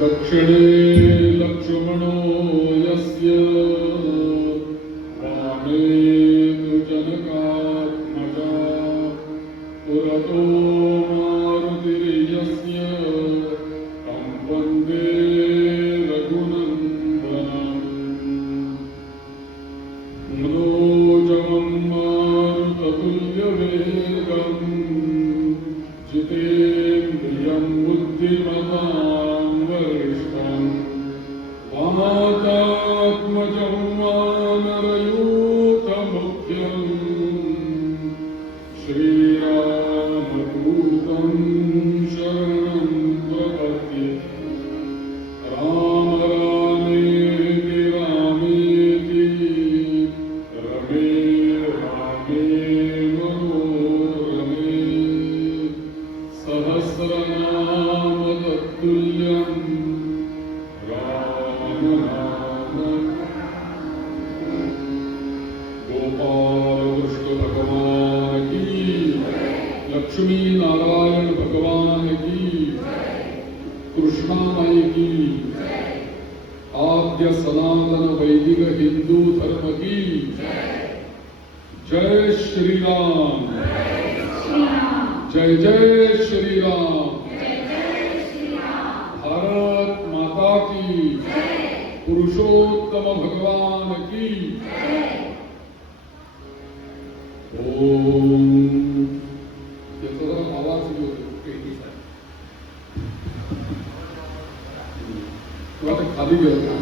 दक्षिणे लक्ष्मणो यस्य वामे तु जनकात्मजा पुरतो मारुतिर्यस्य तं वन्दे रघुनन्दनम् मनोजवं मारुततुल्यवेगम् जितेन्द्रियं बुद्धिमतां वरिष्ठम् वातात्मजं वानरयूथमुख्यम् श्रीरामदूतं शरणं प्रपद्ये राम रामेति रामेति रमे रामे मनोरमे सहस्रनाम तत्तुल्यम् राम नाम गोपाल कृष्ण भगवान की लक्ष्मी नारायण भगवान की कृष्णा माई की आद्य सनातन वैदिक हिंदू धर्म की जय श्री राम जय जय श्री राम भारत माता की पुरुषोत्तम भगवान की ओम याचा जरा आवाज किंवा ते खाली गेलं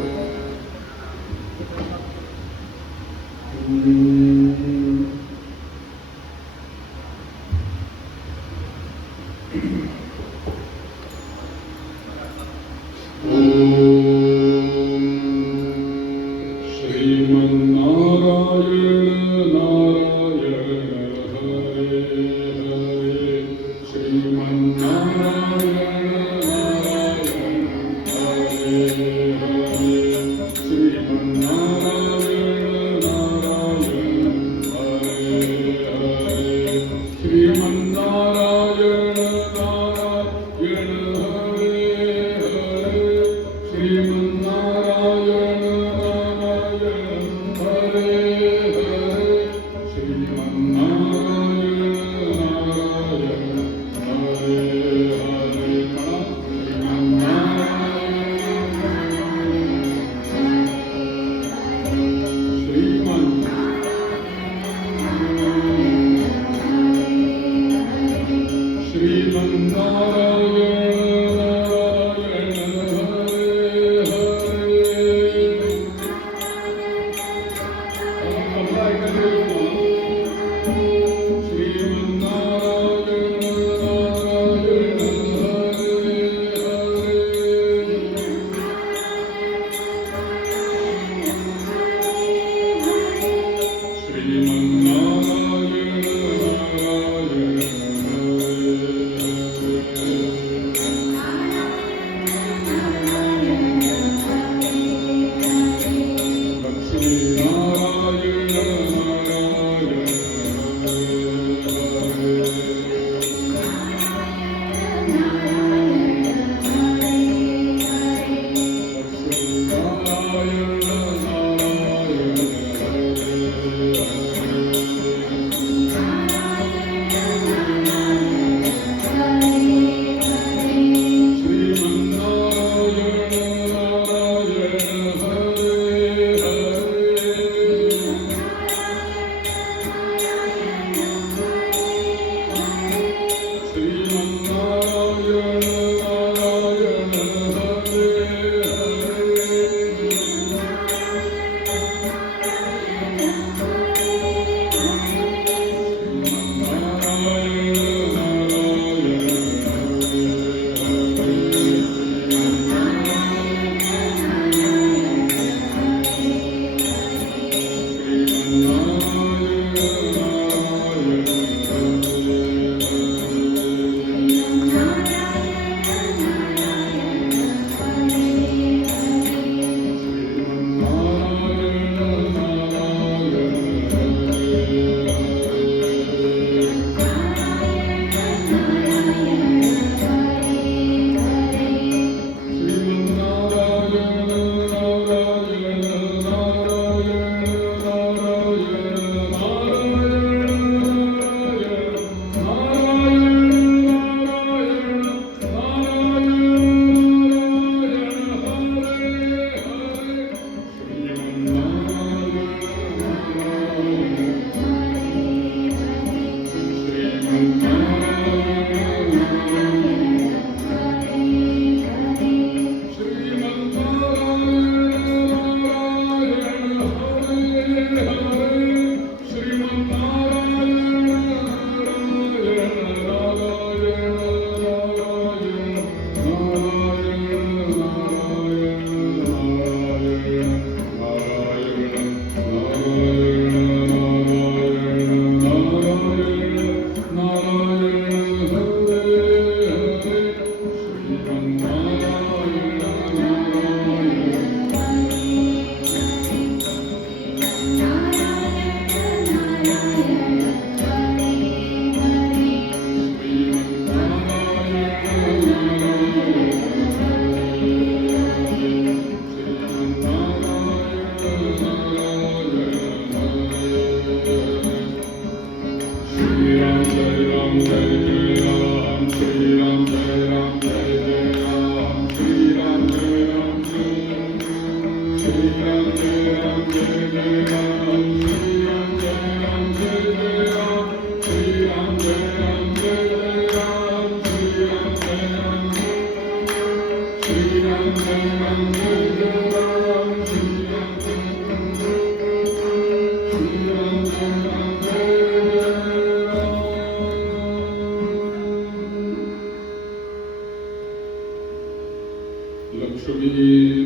लक्ष्मी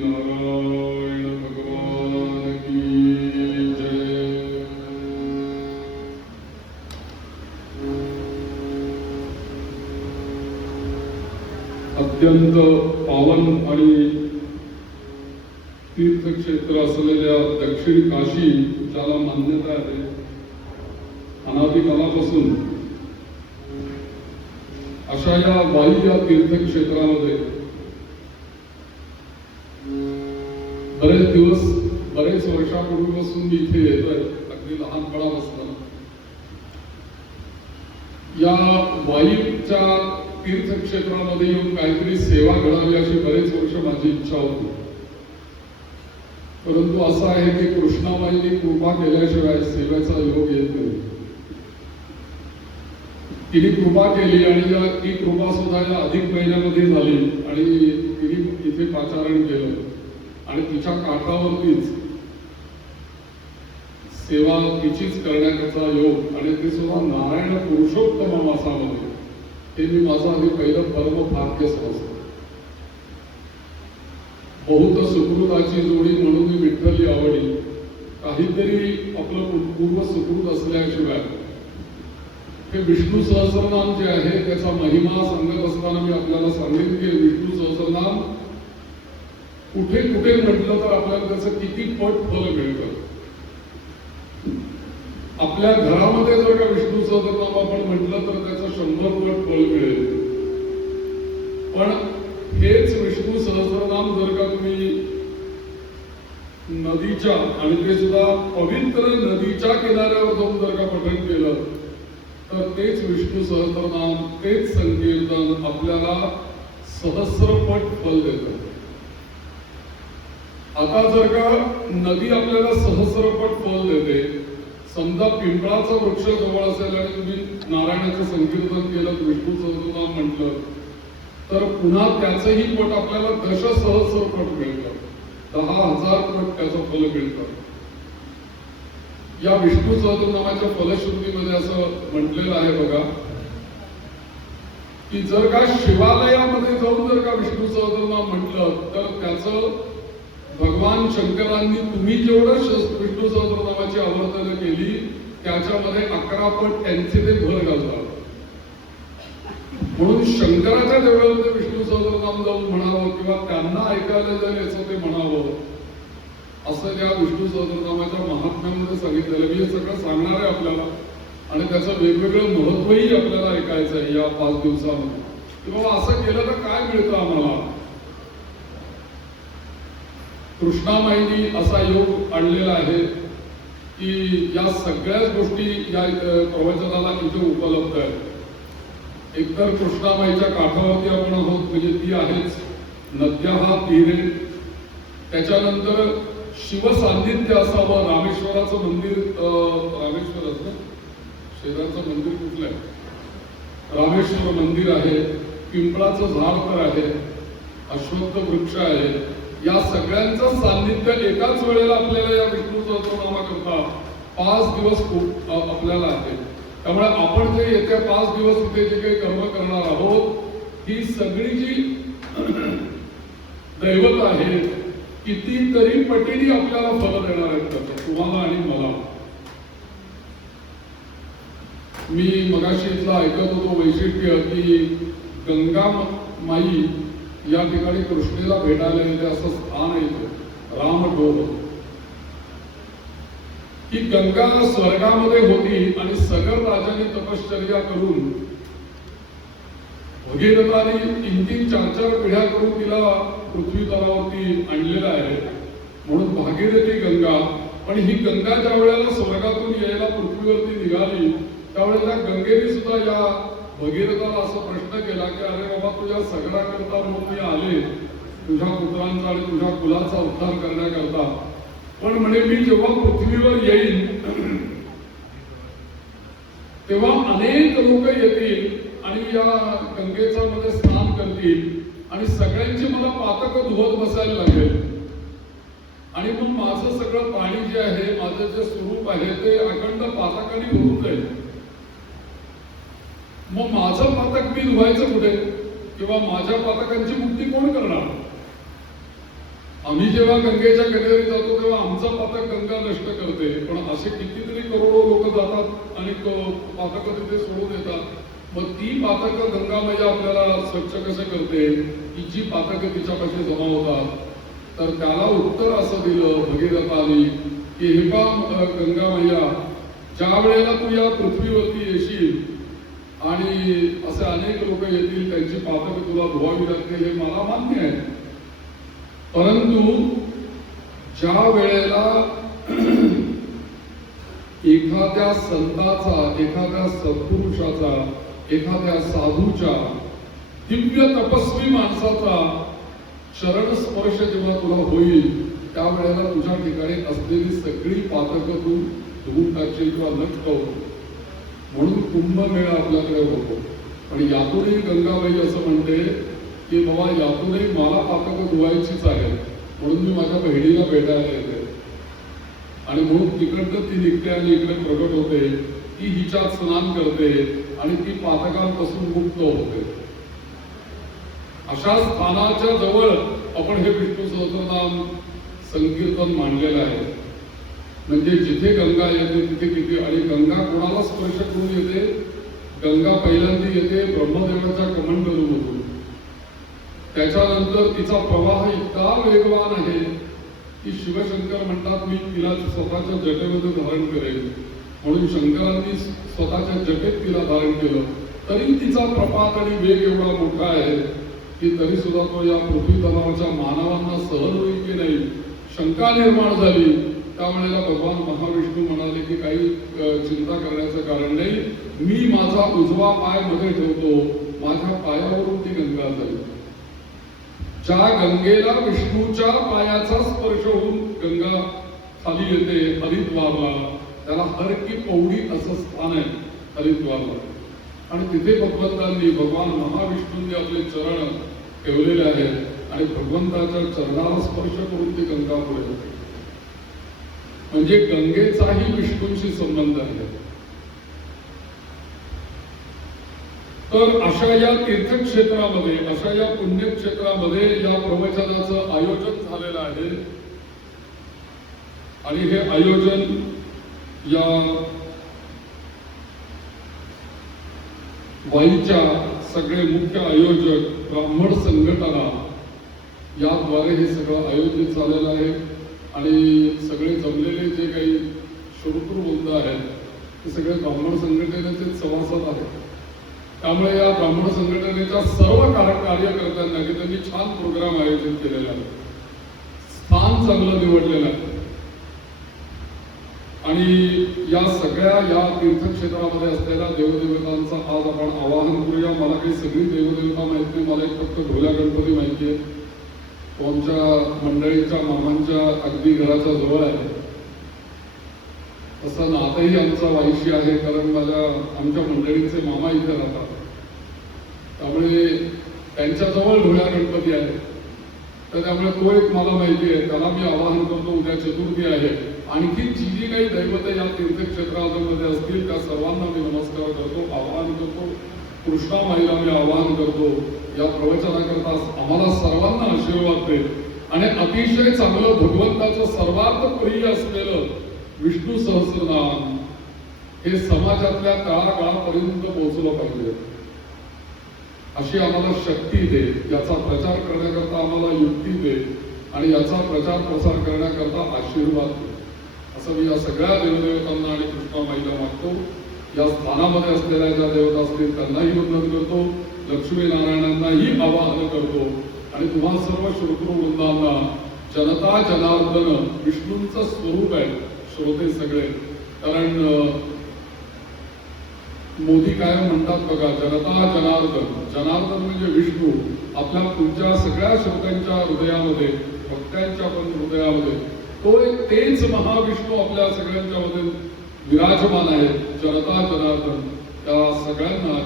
नारायण भगवान की जय। अत्यंत पावन आणि तीर्थक्षेत्र असलेल्या दक्षिण काशी, ज्याला मान्यता आहे अनादी कालापासून, अशा या वाई या तीर्थक्षेत्रामध्ये बरेच वर्षापूर्वीपासून मी इथे येतोय, अगदी लहानपणापासून। या वाईच्या तीर्थक्षेत्रामध्ये येऊन काहीतरी सेवा घडावी अशी बरेच वर्ष माझी इच्छा होती, परंतु असं आहे की कृष्णाबाईंनी कृपा केल्याशिवाय सेवेचा योग येत नाही। तिने कृपा केली आणि ती कृपा सुद्धा या अधिक महिन्यामध्ये झाली आणि तिने इथे पाचारण केलं आणि तिच्या काठावरतीच सेवा तिचीच करण्याचा योग, आणि ते सुद्धा नारायण पुरुषोत्तम मासामध्ये, हे मी माझं आधी पहिलं परम भाग्य समजतो। बहुत सुकृताची जोडी म्हणून मी विठ्ठली आवडी, काहीतरी आपलं पूर्व सुकृत असल्याशिवाय हे विष्णू सहस्रनाम जे आहे त्याचा महिमा सांगत असताना मी आपल्याला सांगेन की विष्णू सहस्रनाम कुठे कुठे म्हटलं तर आपल्याला त्याचं किती पट फल मिळतं। आपल्या घरामध्ये जर का विष्णू सहस्रनाम आपण म्हटलं तर त्याचं 100 पट फल मिळेल, पण हेच विष्णू सहस्रनाम जर का तुम्ही नदीच्या, आणि ते सुद्धा पवित्र नदीच्या किनाऱ्यावर जाऊन जर का पठण केलं तर तेच विष्णू सहस्रनाम, तेच संकीर्तन आपल्याला सहस्रपट फल देतं। आता जर का नदी आपल्याला सहस्रपट फल देते, समजा पिंपळाचा वृक्ष जवळ असेल आणि तुम्ही नारायणाचं संकीर्तन केलं, विष्णू सहस्रनाम म्हटलं, तर पुन्हा त्याचंही पट आपल्याला दशसहस्रपट मिळतं, 10,000 पट त्याचं फल मिळतं। या विष्णू सहस्रनामाच्या फलश्रुतीमध्ये असं म्हटलेलं आहे बघा, की जर का शिवालयामध्ये जाऊन जर का विष्णू सहस्रनाम म्हटलं तर त्याचं भगवान शंकरांनी तुम्ही जेवढं विष्णू सहस्रनामाची आवर्तन केली त्याच्यामध्ये 11 पट त्यांचे ते भर घालतात। म्हणून शंकराच्या देवळात ते विष्णू सहस्रनाम जाऊन म्हणावं किंवा त्यांना ऐकायला जाईल याचं ते म्हणावं, असं त्या विष्णू सहस्रनामाच्या महात्म्यामध्ये सांगितलेलं। मी हे सगळं सांगणार आहे आपल्याला, आणि त्याचं वेगवेगळं महत्वही आपल्याला ऐकायचं आहे या 5 दिवसामध्ये, की बाबा असं केलं तर काय मिळतं आम्हाला। कृष्णामाईंनी असा योग आणलेला आहे की या सगळ्याच गोष्टी या प्रवचनाला इथे उपलब्ध आहेत। एकतर कृष्णामाईच्या काठावरती आपण आहोत, म्हणजे ती आहेच, नद्या हा तीर आहे, त्याच्यानंतर शिवसान्निध्य असावं, रामेश्वराचं मंदिर रामेश्वर मंदिर आहे, पिंपळाचं झाड तर आहे, अश्वत्थ वृक्ष आहे. या सगळ्यांचं सान्निध्य एकाच वेळेला आपल्याला या विष्णू सहस्रनामाकरता 5 दिवस आपल्याला आहे. त्यामुळे आपण जे येत्या 5 दिवस इथे जे काही कर्म करणार आहोत, ही सगळी जी दैवत आहे कितीतरी पटीने आपल्याला फल देणार आहेत तुम्हाला आणि मला. मी मगाशी इथलं ऐकत होतो वैशिष्ट्य की गंगा माई या ठिकाणी कृष्णेला भेटायला येते असं स्थान आहे रामडोह. ही गंगा स्वर्गामध्ये होती आणि सगर राजाने तपश्चर्या करून भगीरथाने 3-3, 4-4 पिढ्या करून तिला पृथ्वी तलावरती आणलेलं आहे. म्हणून भागीरथी गंगा. पण ही गंगा ज्या वेळेला स्वर्गातून यायला पृथ्वीवरती निघाली त्यावेळेला गंगेने सुद्धा या भगीरथाला असा प्रश्न केला की अरे बाबा, तुझ्या सगळ्याकरता म्हणून मी आले, तुझ्या पुत्रांचा आणि तुझ्या कुलाचा उद्धार करण्याकरता. पण म्हणे मी जेव्हा पृथ्वीवर येईन तेव्हा अनेक लोक येतील आणि या गंगेचा मध्ये स्नान करतील आणि सगळ्यांची मला पातक धुवत बसायला लागेल. आणि मग माझं सगळं पाणी जे आहे, माझं जे स्वरूप आहे ते अखंड पातकाने भरून जाईल. मग माझं पातक मी धुवायचं कुठे, किंवा माझ्या पातकांची मुक्ती कोण करणार? आम्ही जेव्हा गंगेच्या किनारी जातो तेव्हा आमचं पातक गंगा नष्ट करते. पण असे कितीतरी करोडो लोक जातात आणि पातक तिथे सोडून येतात. मग ती पातक गंगामाई आपल्याला स्वच्छ कसे करते, की जी पातक तिच्यापाशी जमा होतात. तर त्याला उत्तर असं दिलं भगीरथाने की हे पा गंगामैया, ज्या वेळेला तू या पृथ्वीवरती येशील आणि असे अनेक लोक येतील, त्यांची पातक तुला धुवावी लागतील, हे मला मान्य आहे. परंतु ज्या वेळेला एखाद्या संताचा, एखाद्या सत्पुरुषाचा, एखाद्या साधूच्या, दिव्य तपस्वी माणसाचा शरण स्पर्श जेव्हा तुला होईल त्यावेळेला तुझ्या ठिकाणी असलेली सगळी पातक तू धुवून टाकशील किंवा नष्ट होतो. म्हणून कुंभमेळा आपल्याकडे होतो. पण यातूनही गंगाबाई असं म्हणते की बाबा, यातूनही मला पातक धुवायचीच आहे, म्हणून मी माझ्या बहिणीला भेटायला येते. आणि म्हणून तिकडनं ती निघते आणि इकडे प्रगट होते. ती हिच्यात स्नान करते आणि ती पातकांपासून मुक्त होते. अशा स्थानाच्या जवळ आपण हे विष्णू सहस्रनाम संकीर्तन मांडलेलं आहे. म्हणजे जिथे गंगा येते तिथे किती, आणि गंगा कोणाला स्पर्श करून येते? गंगा पहिल्यांदा येते ब्रह्मदेवाच्या कमंडलूमधून. त्याच्यानंतर तिचा प्रवाह इतका वेगवान आहे की शिवशंकर म्हणतात मी तिला स्वतःच्या जटेमध्ये धारण करेल. म्हणून शंकरांनी स्वतःच्या जटेत तिला धारण केलं. तरी तिचा प्रपात आणि वेग एवढा मोठा आहे की तरी सुद्धा तो या पृथ्वी तलावाच्या मानवांना सहन होईल की नाही शंका निर्माण झाली. त्यावेळेला भगवान महाविष्णू म्हणाले की काही चिंता करण्याचं कारण नाही, मी माझा उजवा पाय मध्ये ठेवतो, माझ्या पायावरून ती गंगा झाली. ज्या गंगेला विष्णूच्या पायाचा स्पर्श होऊन गंगा खाली येते हरिद्वारला, त्याला हर की पौडी असं स्थान आहे हरिद्वारला. आणि तिथे भगवंतांनी, भगवान महाविष्णूंनी आपले चरण ठेवलेले आहेत आणि भगवंताच्या चरणाला स्पर्श करून ती गंगा पुढे होते. म्हणजे गंगेचाही विष्णूंशी संबंध आहे. तर अशा या तीर्थक्षेत्रामध्ये, अशा या पुण्यक्षेत्रामध्ये या प्रवचनाचं आयोजन झालेलं आहे. आणि हे आयोजन या वाईच्या सगळे मुख्य आयोजक ब्राह्मण संघटना याद्वारे हे सगळं आयोजित झालेलं आहे. आणि सगळे जमलेले जे काही श्रोतृवृंद आहेत ते सगळे ब्राह्मण संघटनेचे सभासद आहेत. त्यामुळे या ब्राह्मण संघटनेच्या सर्व कार्यकर्त्यांना की त्यांनी छान प्रोग्राम आयोजित केलेला आहे, स्थान चांगलं निवडलेलं आहे. आणि या सगळ्या या तीर्थक्षेत्रामध्ये असलेल्या देवदेवतांचा आज आपण आवाहन करूया. मला काही सगळी देवदेवता माहिती नाही, मला एक फक्त ढोल्या गणपती माहिती आहे. तो आमच्या मंडळीच्या मामांच्या अगदी घराच्या जवळ आहे. तसं नातही आमचा वाईशी आहे, कारण आमच्या मंडळीचे मामा इथे राहतात. त्यामुळे त्यांच्याजवळ ढोळ्या गणपती आहे, तर त्यामुळे तो एक मला माहिती आहे, त्याला मी आवाहन करतो. उद्या चतुर्थी आहे, आणखी जी जी काही दैवत या तीर्थक्षेत्रामध्ये असतील त्या सर्वांना मी नमस्कार करतो, आवाहन करतो. कृष्णा माईला मी आवाहन करतो, या प्रवचनाकरता आम्हाला सर्वांना आशीर्वाद दे आणि अतिशय चांगलं भगवंताचं सर्वात प्रिय असलेलं विष्णू सहस्रनाम हे समाजातल्या तळागाळापर्यंत पोहोचलं पाहिजे, अशी आम्हाला शक्ती दे. याचा प्रचार करण्याकरता आम्हाला युक्ती दे आणि याचा प्रचार प्रसार करण्याकरता आशीर्वाद दे, असं मी या सगळ्या देवदेवतांना आणि कृष्णा माईला मागतो. या स्थानामध्ये असलेल्या ज्या देवता असतील त्यांनाही वंदन करतो, लक्ष्मीनारायणांनाही आवाहन करतो आणि तुम्हा सर्व श्रोतृ वृंदांना जनता जनार्दन विष्णूंचं स्वरूप आहे श्रोते सगळे. कारण मोदी काय म्हणतात बघा, जनता जनार्दन, जनार्दन म्हणजे विष्णू. आपल्या तुमच्या सगळ्या श्रोत्यांच्या हृदयामध्ये, भक्तांच्या पण हृदयामध्ये तो एक तेच महाविष्णू आपल्या सगळ्यांच्या मध्ये विराजमान आहे, जनता जनार्दन. त्या सगळ्यांना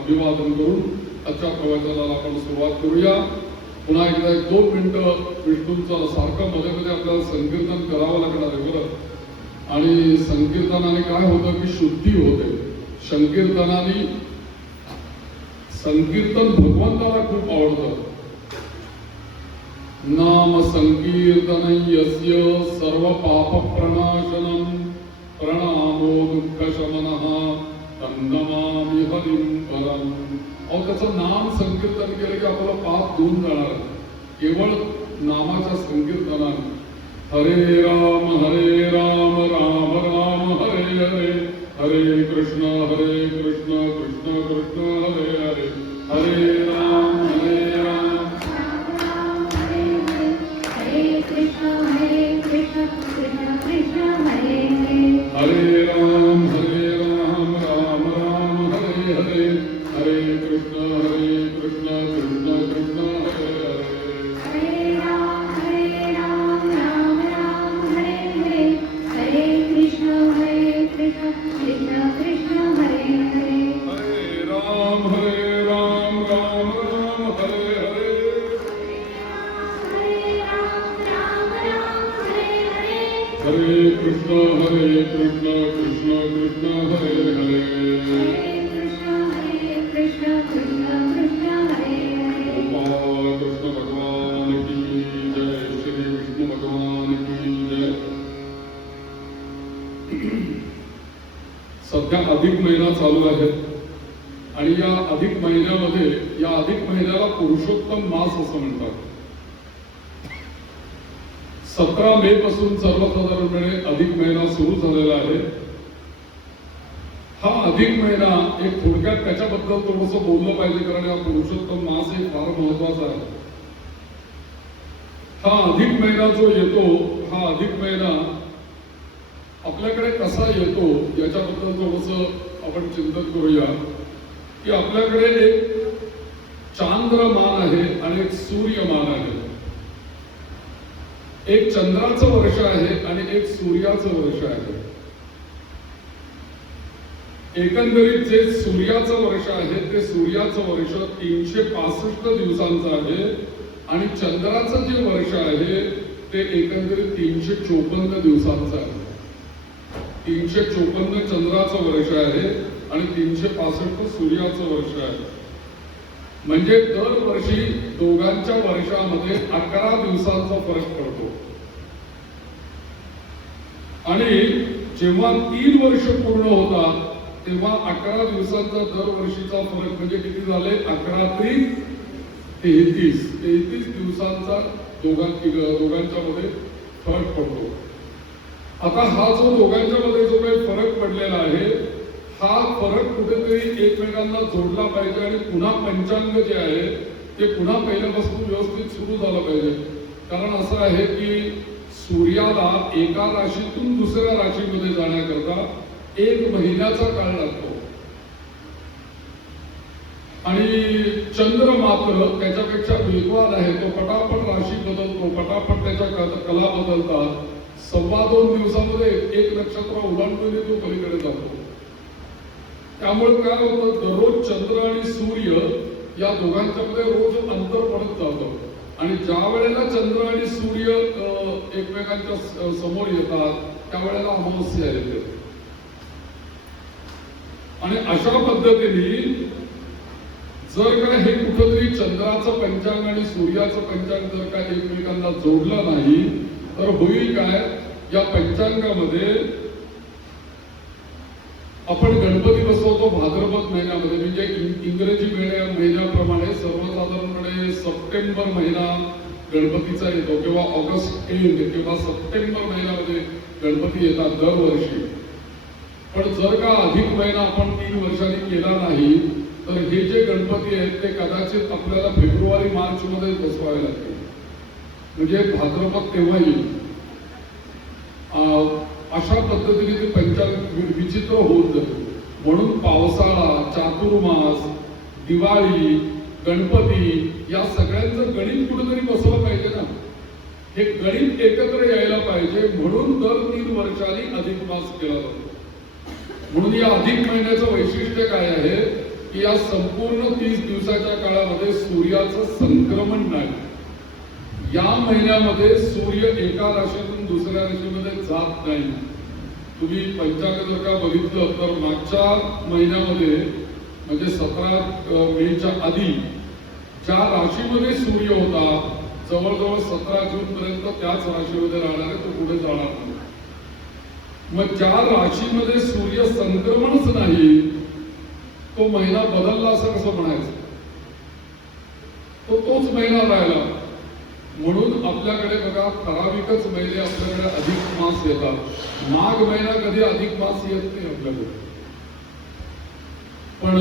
अभिवादन करून आजच्या प्रवचनाला आपण सुरुवात करूया. पुन्हा एकदा 1-2 मिनिटं विष्णूंचं सारखं मध्ये मध्ये आपल्याला संकीर्तन करावं लागणार आहे बरं. आणि संकीर्तनाने काय होतं की शुद्धी होते. संकीर्तनाने संकीर्तन भगवंताला खूप आवडतं. नाम संकीर्तन यस्य सर्व पाप प्रणाशनम प्रणामो दुःख शमनः तन्नमामि हरिं परम. अहो त्याचं नाम संकीर्तन केलं की आपलं पाप धुवून जाणार आहे केवळ नामाच्या संकीर्तनाने. हरे राम राम राम हरे हरे, हरे कृष्ण कृष्ण कृष्ण हरे हरे, हरे राम हरे कृष्ण कृष्ण कृष्ण हरे हरे, हरे राम राम राम हरे हरे, हरे कृष्ण कृष्ण कृष्ण हरे हरे, हरे राम राम राम हरे हरे, हरे कृष्ण कृष्ण कृष्ण हरे हरे, हरे राम राम राम हरे हरे, हरे राम राम हरे हरे, हरे कृष्ण कृष्ण कृष्ण हरे हरे, हरे कृष्ण कृष्ण कृष्ण हरे हरे. गोपाल कृष्ण भगवान की जय, श्री विष्णु भगवान की जय. सध्या अधिक महिना चालू आहे आणि या अधिक महिन्यामध्ये, या अधिक महिन्याला पुरुषोत्तम मास असं म्हणतात. 17 मे पासून सर्वसाधारणपणे अधिक महिना सुरू झालेला आहे. हा अधिक महिना एक थोडक्यात त्याच्याबद्दल थोडंसं बोललं पाहिजे, कारण हा पुरुषोत्तम मास एक फार महत्वाचा आहे. हा अधिक महिना जो येतो, हा अधिक महिना आपल्याकडे कसा येतो याच्याबद्दल थोडंसं आपण चिंतन करूया. की आपल्याकडे एक चांद्रमान आहे आणि एक सूर्यमान आहे. एक चंद्राचं वर्ष आहे आणि एक सूर्याचं वर्ष आहे. एकंदरीत जे सूर्याचं वर्ष आहे ते सूर्याचं वर्ष 365 दिवसांचं आहे आणि चंद्राचं जे वर्ष आहे ते एकंदरीत 354 दिवसांचं आहे. 354 चंद्राचं वर्ष आहे आणि 365 सूर्याचं वर्ष आहे. म्हणजे दरवर्षी दोघांच्या वर्षामध्ये 11 दिवसांचा फरक पडतो. आणि जेव्हा 3 वर्ष पूर्ण होतात तेव्हा 11 दिवसांचा दरवर्षीचा फरक म्हणजे किती झाले? 11 × 33 दिवसांचा दोघांच्या मध्ये फरक पडतो. आता हा जो दोघांच्या मध्ये जो काही फरक पडलेला आहे, हा फरक कुठेतरी एकमेकांना जोडला पाहिजे आणि पुन्हा पंचांग जे आहे ते पुन्हा पहिल्यापासून व्यवस्थित सुरू झालं पाहिजे. कारण असं आहे की सूर्याला एका राशीतून दुसऱ्या राशीमध्ये जाण्याकरता 1 महिन्याचा काळ लागतो आणि चंद्र मात्र त्याच्यापेक्षा वेगवान आहे. तो पटापट राशी बदलतो, पटापट त्याच्या कला बदलतात. 2.25 दिवसामध्ये 1 नक्षत्र ओलांडून तो पलीकडे जातो. त्यामुळे काय होतं, दररोज चंद्र आणि सूर्य या दोघांच्यामध्ये रोज अंतर पडत जातं आणि ज्या वेळेला चंद्र आणि सूर्य एकमेकांच्या समोर येतात त्यावेळेला अमावस्या येते आणि अशा पद्धतीने जर का हे कुठंतरी चंद्राचं पंचांग आणि सूर्याचं पंचांग जर का एकमेकांना जोडलं नाही तर होईल काय, या पंचांगामध्ये आपण गणपती बसवतो भाद्रपद महिन्यामध्ये, म्हणजे इंग्रजी महिन्याप्रमाणे सर्वसाधारणपणे सप्टेंबर महिना गणपतीचा येतो किंवा ऑगस्ट एंड किंवा सप्टेंबर महिन्यामध्ये गणपती येतात दरवर्षी. पण जर का अधिक महिना आपण 3 वर्षांनी केला नाही तर हे जे गणपती आहेत ते कदाचित आपल्याला फेब्रुवारी मार्च मध्ये बसवावे लागतील, म्हणजे भाद्रपद तेव्हा येईल. अशा पद्धतीने ते पंचांग विचित्र होत जाते. म्हणून पावसाळा, चातुर्मास, दिवाळी, गणपती या सगळ्यांचं गणित कुठेतरी बसवलं पाहिजे ना. हे गणित एकत्र यायला पाहिजे, म्हणून दर 3 वर्षांनी अधिक मास केला जातो. म्हणून या अधिक महिन्याचं वैशिष्ट्य काय आहे की या संपूर्ण 30 दिवसाच्या काळामध्ये सूर्याचं संक्रमण नाही. या महिन्यामध्ये सूर्य एका राशीतून दुसऱ्या राशीमध्ये जात नाही. तुम्ही पंचांग जर का बघितलं तर मागच्या महिन्यामध्ये म्हणजे 17 मेच्या आधी ज्या राशीमध्ये सूर्य होता जवळजवळ 17 जून पर्यंत त्याच राशीमध्ये राहणार आहे, तो पुढे जाणार नाही. मग ज्या राशीमध्ये सूर्य संक्रमणच नाही तो महिना बदलला असं कसं म्हणायचं, तो तोच महिना राहिला. म्हणून आपल्याकडे बघा ठराविकच महिने आपल्याकडे अधिक मास येतात. माघ महिना कधी अधिक मास येत नाही आपल्याकडे, पण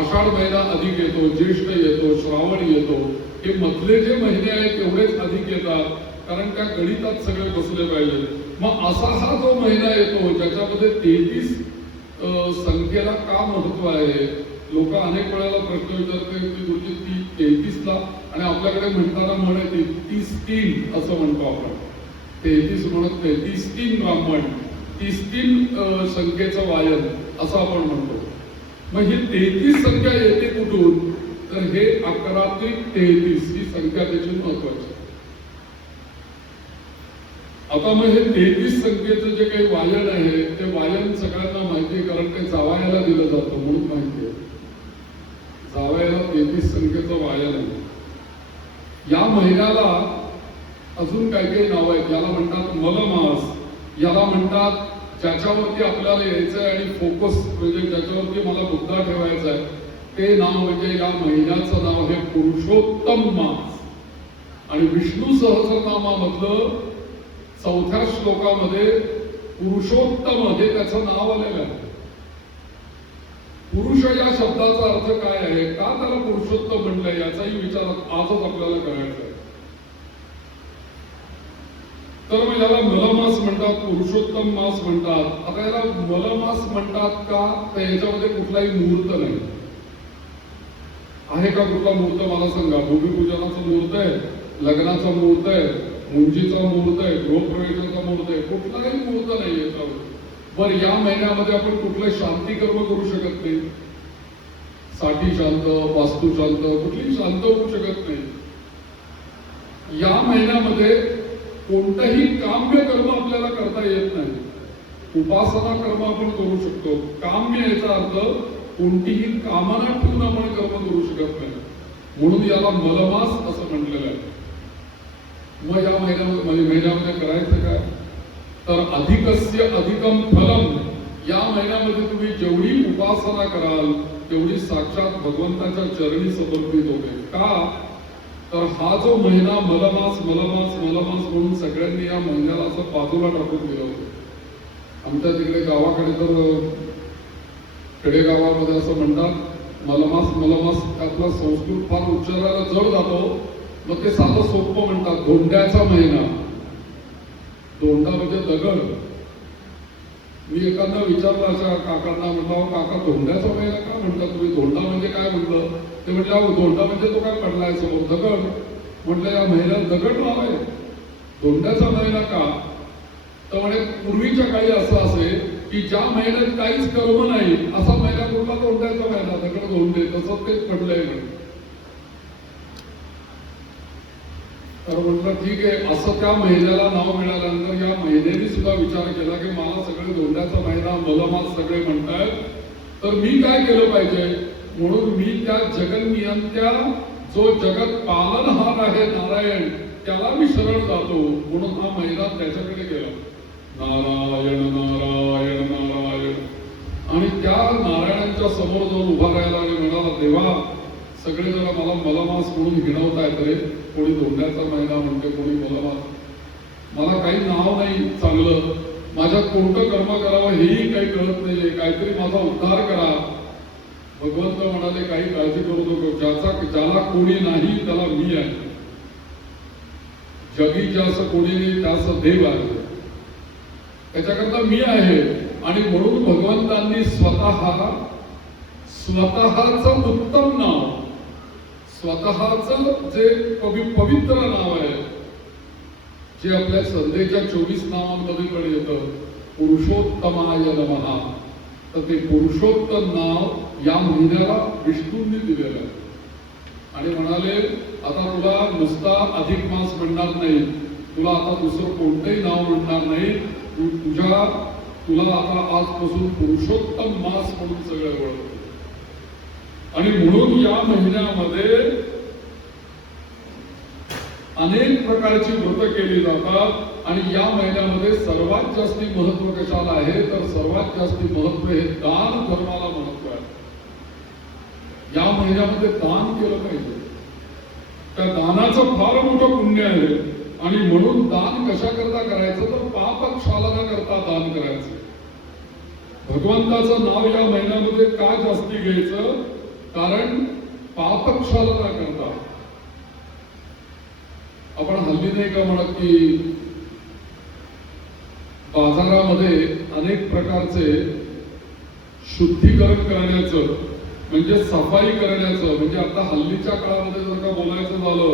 आषाढ महिना अधिक येतो, ज्येष्ठ येतो, श्रावण येतो. हे मधले जे महिने आहेत तेवढेच अधिक येतात, कारण त्या गणितात सगळे बसले पाहिजे. मग असा हा जो महिना येतो ज्याच्यामध्ये 33 संख्येला का महत्व आहे. लोक अनेक वेळेला प्रश्न विचारते की गुरुजी ती 33 ला, आणि आपल्याकडे म्हणताना म्हण येते 33 असं म्हणतो आपण. 33 म्हणत नाही, 33 ब्राह्मण, 33 संख्येचं वायन असं आपण म्हणतो. मग ही 33 संख्या येते कुठून, तर हे 11 ते 33 ही संख्या त्याची महत्वाची. आता मग हे 33 संख्येचं जे काही वायन आहे ते वायन सगळ्यांना माहिती आहे, कारण ते जावयाला दिलं जातं म्हणून माहिती आहे. जावयाला 33 संख्येचं वायन आहे. या महिन्याला अजून काही काही नाव आहेत. याला म्हणतात मलमास, याला म्हणतात ज्याच्यावरती आपल्याला यायचंय आणि फोकस म्हणजे ज्याच्यावरती मला मुद्दा ठेवायचा आहे ते नाव म्हणजे या महिन्याचं नाव आहे पुरुषोत्तम मास. आणि विष्णू सहस्रनामामधलं 4थ्या श्लोकामध्ये पुरुषोत्तम हे त्याचं नाव आलेलं आहे. पुरुष या शब्दाचा अर्थ काय आहे, का त्याला पुरुषोत्तम म्हणलंय याचाही विचार आजच आपल्याला करायचा आहे. तर मग याला मलमास म्हणतात, पुरुषोत्तम मास म्हणतात. आता याला मलमास म्हणतात का, तर याच्यामध्ये कुठलाही मुहूर्त नाही. आहे का कुठला मुहूर्त मला सांगा. भूमिपूजनाचा मुहूर्त आहे, लग्नाचा मुहूर्त आहे, मुंजीचा मुहूर्त आहे, गृहप्रवेशाचा मुहूर्त आहे, कुठलाही मुहूर्त नाही याच्यावर. बरं या महिन्यामध्ये आपण कुठलं शांती कर्म करू शकत नाही. साठी शांत, वास्तू शांत, कुठलीही शांत होऊ शकत नाही. या महिन्यामध्ये कोणतंही काम्य कर्म आपल्याला करता येत नाही. उपासना कर्म आपण करू शकतो. काम्य याचा अर्थ कोणतीही कामना ठेवून आपण कर्म करू शकत नाही. म्हणून याला मलमास असं म्हटलेलं आहे. मग या महिन्यामध्ये करायचं काय, तर अधिकस्य अधिकम फलम. या महिन्यामध्ये तुम्ही जेवढी उपासना कराल तेवढी साक्षात भगवंताच्या चरणी समर्पित होते. का, तर हा जो महिना मलमास मलमास मलमास म्हणून सगळ्यांनी या महिन्याला असं बाजूला टाकून दिलं होतं. आमच्या तिकडे गावाकडे तर खेडेगावामध्ये असं म्हणतात मलमास मलमास. आपला संस्कृत फार उच्चारायला जड जातो, मग ते साधं सोपं म्हणतात धोंड्याचा महिना. धोंडा म्हणजे दगड. मी एखादा विचारलं अशा काकांना, म्हटलं काका धोंड्याचा महिना का म्हणतात तुम्ही, धोंडा म्हणजे काय म्हटलं. ते म्हटलं अहो धोंडा म्हणजे तो काय पडलाय समोर दगड. म्हटलं या महिन्यात दगड नाव आहे, धोंड्याचा महिना का, तर म्हणे पूर्वीच्या काळी असं असे की ज्या महिन्यात काहीच कर्म नाही असा महिना कुठला धोंड्याचा महिना, दगड धोंडे, तसं तेच पडलंय म्हणे. तर म्हटलं ठीक आहे. असं त्या महिन्याला नाव मिळाल्यानंतर या महिन्याने सुद्धा विचार केला की मला सगळे धोंड्याचा महिना मलमास सगळे म्हणतायत, तर मी काय केलं पाहिजे. म्हणून मी त्या जगन्नियंत्या जो जगत पालनहार आहे नारायण, त्याला मी शरण जातो. म्हणून हा महिना त्याच्याकडे गेला. नारायण नारायण नारायण. आणि त्या नारायणांच्या समोर जाऊन उभा राहिला आणि म्हणाला, देवा सगळेजण मला मलमास म्हणून हिणवतायत रे. कोणी धोंड्याचा महिना म्हणते, कोणी मलमास. मला काही नाव नाही चांगलं, माझ्यात कोणतं कर्म करावं हेही काही कळत नाहीये. काहीतरी माझा उद्धार करा. भगवंत म्हणाले, काही काळजी करू नको. ज्याला कोणी नाही त्याला मी आहे. जगी ज्याचं कोणी नाही त्याचं देव आहे. त्याच्याकरता मी आहे. आणि म्हणून भगवंतांनी स्वतःच उत्तम नाव, स्वतःच जे पवित्र नाव आहे, जे आपल्या संध्येच्या 24 नावांमध्ये पण येतं, पुरुषोत्तमाय नमः. तर ते पुरुषोत्तम नाव या महिन्याला विष्णूंनी दिलेलं आहे. आणि म्हणाले, आता तुला नुसता अधिक मास म्हणणार नाही, तुला आता दुसरं कोणतंही नाव म्हणणार नाही. तुला आता आजपासून पुरुषोत्तम मास म्हणून सगळं ओळखतो. आणि म्हणून या महिन्यामध्ये अनेक प्रकारची व्रत केली जातात. आणि या महिन्यामध्ये सर्वात जास्ती महत्व कशाला आहे, तर सर्वात जास्ती महत्व हे दान धर्माला महत्व आहे. या महिन्यामध्ये दान केलं पाहिजे. त्या दानाचं फार मोठं पुण्य आहे. आणि म्हणून दान कशा करता करायचं, तर पाप क्षालना करता दान करायचं. भगवंताचं नाव या महिन्यामध्ये का जास्ती घ्यायचं, कारण पाप क्षालना करता. आपण हल्ली नाही का म्हणत की बाजारामध्ये अनेक प्रकारचे शुद्धीकरण करण्याचं, म्हणजे सफाई करण्याचं, म्हणजे आता हल्लीच्या काळामध्ये जर का बोलायचं झालं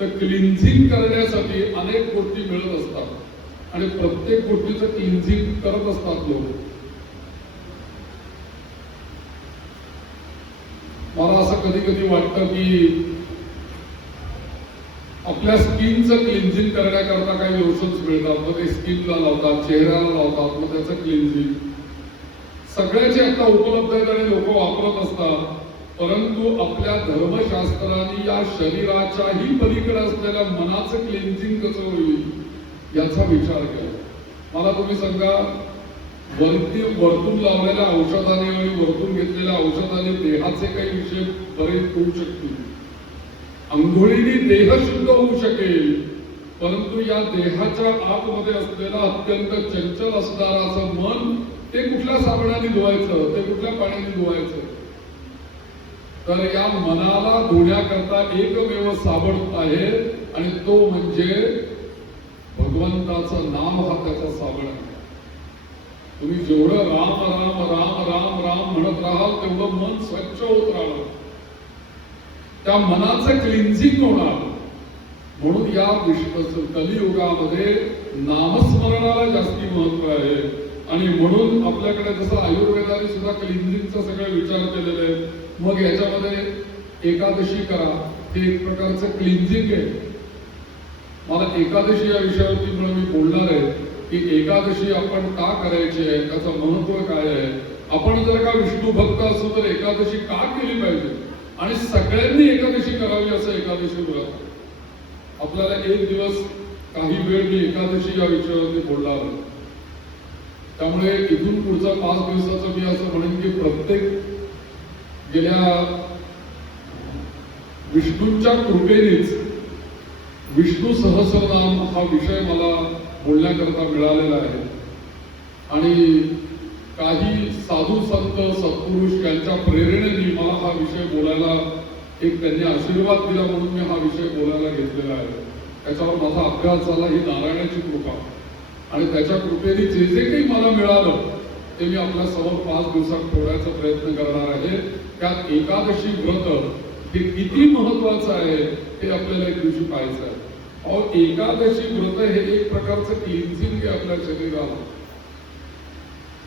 तर क्लिन्झिंग करण्यासाठी अनेक गोष्टी मिळत असतात. आणि प्रत्येक गोष्टीचं क्लिन्झिंग करत असतात लोक. मला असं कधी कधी वाटतं की आपल्या स्किनचं क्लिन्झिंग करण्याकरता काही लोशन्स मिळतात, मग ते स्किनला लावतात, चेहऱ्याला लावतात, मग त्याचं क्लिन्झिंग सगळ्याचे आता उपलब्ध आहेत आणि लोक वापरत असतात. परंतु आपल्या धर्मशास्त्राने या शरीराच्याही पलीकडे असलेल्या मनाचं क्लिन्झिंग कसं होईल याचा विचार केला. मला तुम्ही सांगा, वरतून लावलेल्या औषधाने आणि वरतून घेतलेल्या औषधाने देहाचे काही विषय बरेच होऊ शकतील. अंघोळीने देह शुद्ध होऊ शकेल, परंतु या देहाच्या आतमध्ये असलेला अत्यंत चंचल असणाराचं मन, ते कुठल्या साबणाने धुवायचं, ते कुठल्या पाण्याने धुवायचं. तर या मनाला धुण्याकरता एकमेव साबण आहे आणि तो म्हणजे भगवंताचं नाम हा त्याचा साबण आहे. तुम्ही जेवढं राम राम राम राम राम म्हणत राहाल तेवढं मन स्वच्छ होत राहणार, त्या मनाचं क्लिन्झिंग होणार. म्हणून या कलियुगामध्ये नामस्मरणाला जास्ती महत्व आहे. आणि म्हणून आपल्याकडे जसं आयुर्वेदाने सुद्धा क्लिन्झिंगचा सगळे विचार केलेले आहेत. मग याच्यामध्ये एकादशी करा, हे एक प्रकारचं क्लिन्झिंग आहे. मला एकादशी या विषयावरती म्हणून मी बोलणार आहे की एकादशी आपण का करायची आहे, त्याचं महत्व काय आहे. आपण जर का विष्णू भक्त असू तर एकादशी का केली पाहिजे आणि सगळ्यांनी एकादशी करावी असं एकादशी व्रत. आपल्याला एक दिवस काही वेळ मी एकादशी या विषयावरती बोलणार आहे. त्यामुळे इथून पुढचं 5 दिवसाचं मी असं म्हणेन की प्रत्येक गेल्या विष्णूंच्या कृपेनेच विष्णू सहस्रनाम हा विषय मला बोलण्याकरता मिळालेला आहे. आणि काही साधू संत सत्पुरुष यांच्या प्रेरणेने मला हा विषय बोलायला, एक त्यांनी आशीर्वाद दिला म्हणून मी हा विषय बोलायला घेतलेला आहे. त्याच्यावर माझा अभ्यास झाला, ही नारायणाची कृपा. आणि त्याच्या कृपेने जे जे काही मला मिळालं ते मी आपल्या समोर 5 दिवसात ठेवण्याचा प्रयत्न करणार आहे. त्यात एकादशी व्रत हे किती महत्वाचं आहे हे आपल्याला एक दिवशी पाहायचं आहे. अहो, एकादशी व्रत हे एक प्रकारचं क्लिन्झिंग आहे आपल्या शरीराला.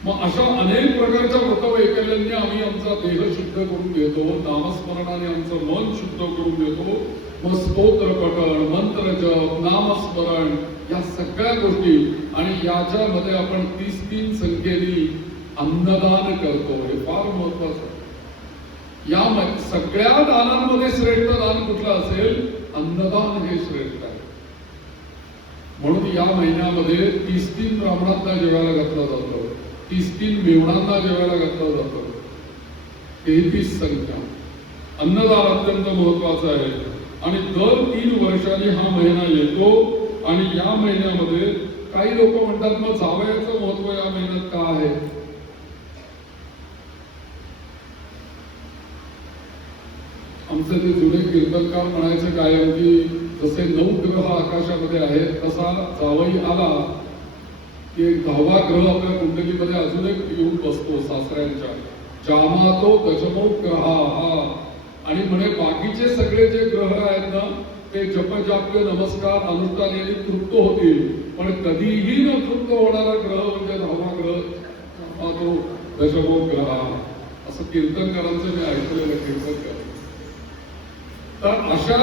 मग अशा अनेक प्रकारच्या व्रतवैकल्यांनी आम्ही आमचा देह शुद्ध करून घेतो, नामस्मरणाने आमचं मन शुद्ध करून घेतो. मग स्तोत्र पठण, मंत्र जप, नामस्मरण या सगळ्या गोष्टी आणि याच्यामध्ये आपण 33 संख्येने अन्नदान करतो. हे फार महत्वाचं आहे. या सगळ्या दानांमध्ये श्रेष्ठ दान कुठलं असेल? अन्नदान हे श्रेष्ठ आहे. म्हणून या महिन्यामध्ये 33 ब्राह्मणांना जेवायला घातलं जातं, 33 मेवणांना जेवायला घातलं जातं. 33 संख्या. अन्नदान अत्यंत महत्वाचं आहे आणि दर 3 वर्षांनी हा महिना येतो. आणि या महिन्यामध्ये काही लोक म्हणतात मग जावयाचं महत्व या महिन्यात का आहे? आमचे ते जुने कीर्तनकार म्हणायचे कायम की जसे 9 ग्रह आकाशामध्ये आहेत तसा जावई आला की एक 10वा ग्रह आपल्या कुंडलीमध्ये अजून एक येऊन बसतो सासऱ्यांच्या. जामातो गजमो ग्रहा हा. आणि म्हणे बाकीचे सगळे जे ग्रह आहेत ना ते जपजाप नमस्कार अनुष्ठान यांनी तृप्त होतील, पण कधीही न तृप्त होणारा ग्रह म्हणजे 10वा ग्रह तो दशमो ग्रह. असं कीर्तनकारांचं मी ऐकलेलं कीर्तनकार. तर अशा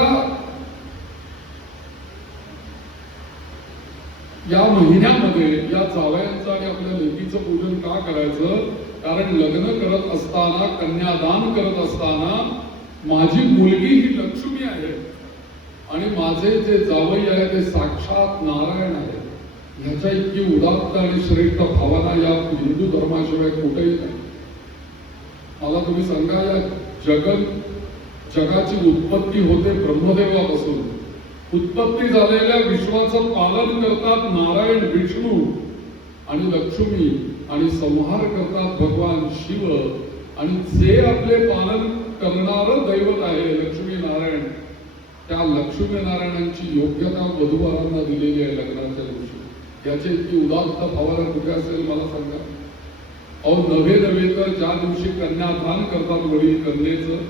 या महिन्यामध्ये या जावयांचं आणि आपल्या लेकीचं पूजन का करायचं? कारण लग्न करत असताना, कन्यादान करत असताना माझी मुलगी ही लक्ष्मी आहे आणि माझे जे जावई आहे ते साक्षात नारायण आहे. ह्याच्या इतकी उदात्त आणि श्रेष्ठ भावना या हिंदू धर्माशिवाय कुठेही नाही. मला तुम्ही सांगा, या जगाची उत्पत्ती होते ब्रह्मदेवापासून. उत्पत्ती झालेल्या विश्वाचं पालन करतात नारायण विष्णू आणि लक्ष्मी आणि संहार करतात भगवान शिव. आणि जे आपले पालन करणारं दैवत आहे लक्ष्मी नारायण, त्या लक्ष्मी नारायणांची योग्यता वधूवरांना दिलेली आहे लग्नाच्या दिवशी. याची इतकी उदात्त भावना कुठे असेल मला सांगा? अहो नव्हे तर ज्या दिवशी कन्यादान करतात वडील कन्येचं,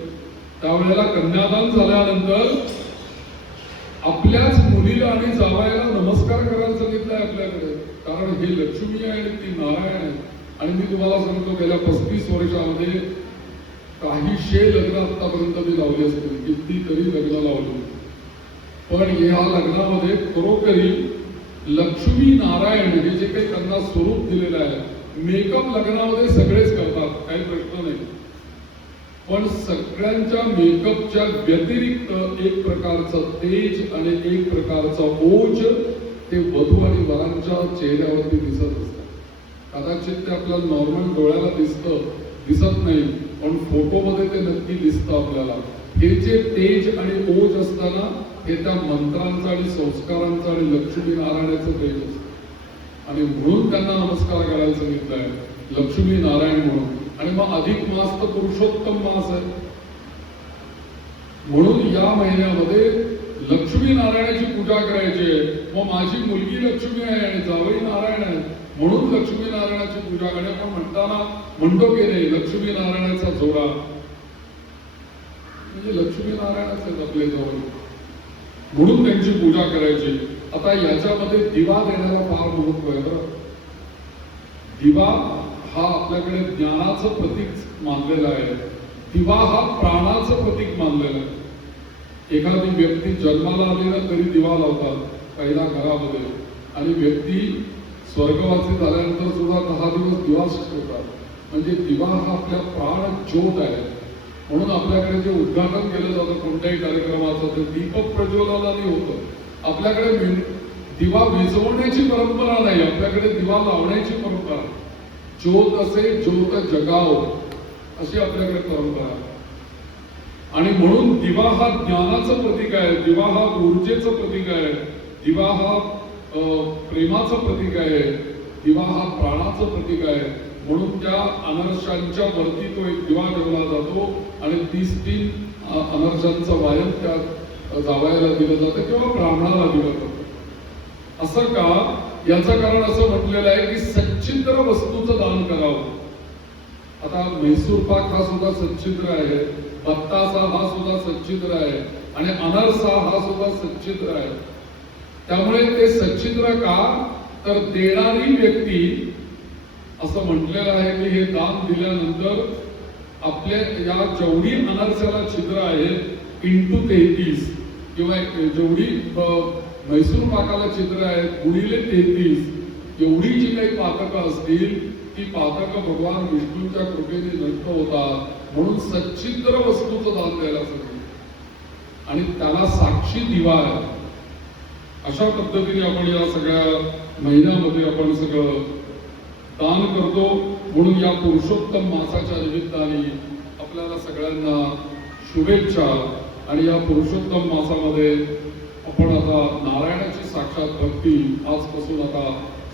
त्यावेळेला कन्यादान झाल्यानंतर आपल्याच मुलीला आणि जावयाला नमस्कार करायला सांगितलंय आपल्याकडे. कारण हे लक्ष्मी आहे आणि ती नारायण आहे. आणि मी तुम्हाला सांगतो गेल्या 35 वर्षामध्ये काहीशे लग्न आतापर्यंत मी लावली असतील, कितीतरी लग्न लावली, पण या लग्नामध्ये खरोखरी लक्ष्मी नारायण हे जे काही त्यांना स्वरूप दिलेलं आहे. मेकअप लग्नामध्ये सगळेच करतात, काही प्रश्न नाही, पण सगळ्यांच्या मेकअपच्या व्यतिरिक्त एक प्रकारचं तेज आणि एक प्रकारचा ओज ते वधू आणि वरांच्या चेहऱ्यावरती दिसत असतं. कदाचित ते आपल्याला नॉर्मल डोळ्याला दिसत नाही, पण फोटोमध्ये ते नक्की दिसतं आपल्याला. हे जे तेज आणि ओज असताना हे त्या मंत्रांचं आणि संस्कारांचं आणि लक्ष्मी नारायणाचं तेज असतं. आणि म्हणून त्यांना नमस्कार करायला सांगितलंय लक्ष्मी नारायण म्हणून. आणि मग अधिक मास तर पुरुषोत्तम मास आहे. म्हणून या महिन्यामध्ये लक्ष्मी नारायणाची पूजा करायची आहे. मग माझी मुलगी लक्ष्मी आहे आणि जावई नारायण आहे म्हणून लक्ष्मी नारायणाची पूजा. आणि आपण म्हणताना म्हणतो की नाही लक्ष्मी नारायणाचा जोडा म्हणजे लक्ष्मी नारायणाचे आपले जवळ, म्हणून त्यांची पूजा करायची. आता याच्यामध्ये दिवा देण्याला फार महत्व आहे बरं. दिवा हा आपल्याकडे ज्ञानाचं प्रतीक मानलेलं आहे. दिवा हा प्राणाचं प्रतीक मानलेलं आहे. एखादी व्यक्ती जन्माला आली ना तरी दिवा लावतात पहिल्या घरामध्ये, आणि व्यक्ती स्वर्गवासी झाल्यानंतर सुद्धा 10 दिवस दिवाच ठेवतात. म्हणजे दिवा हा आपल्या प्राण ज्योत आहे. म्हणून आपल्याकडे जे उद्घाटन केलं जातं कोणत्याही कार्यक्रमाचं ते दीपक प्रज्वलनाने होतं. आपल्याकडे दिवा विझवण्याची परंपरा नाही, आपल्याकडे दिवा लावण्याची परंपरा. ज्योत असे ज्योत जगाव अशी आपल्याकडे परंपरा आहे. आणि म्हणून दिवा हा ज्ञानाचं प्रतीक आहे, दिवा हा ऊर्जेचं प्रतीक आहे, दिवा हा प्रेमाचं प्रतीक आहे, दिवा हा प्राणाचं प्रतीक आहे. म्हणून त्या अनर्शांच्या वरती तो एक दिवा ठेवला जातो आणि 33 अनर्शांचं वायन त्या जावयाला दिलं जातं किंवा ब्राह्मणाला दिलं जातं. असं का? याचं कारण असं म्हटलेलं आहे की सच्चिद्र वस्तूचं दान करावं. आता म्हैसूर पाक हा सुद्धा सच्चिद्र आहे, बत्तासा हा सुद्धा सच्चिद्र आहे आणि अनरसा हा सुद्धा सच्चिद्र आहे. त्यामुळे ते सच्चिद्र का? तर देणारी व्यक्ती असं म्हटलेलं आहे की हे दान दिल्यानंतर आपल्या या जेवढी अनरसाला छिद्र आहेत × 33 किंवा जेवढी म्हैसूर पाकाला चित्र आहेत गुणिले 33 एवढी जी काही पातकं असतील ती पातकं भगवान विष्णूंच्या कृपेने नष्ट होतात म्हणून सच्चिद्र वस्तूचं दान द्यायला सांगितलं आणि त्याला साक्षी दिवा आहे. अशा पद्धतीने आपण या सगळ्या महिन्यामध्ये आपण सगळं दान करतो. म्हणून या पुरुषोत्तम मासाच्या निमित्ताने आपल्याला सगळ्यांना शुभेच्छा. आणि या पुरुषोत्तम मासामध्ये आपण आता नारायणाची साक्षात भक्ती आजपासून आता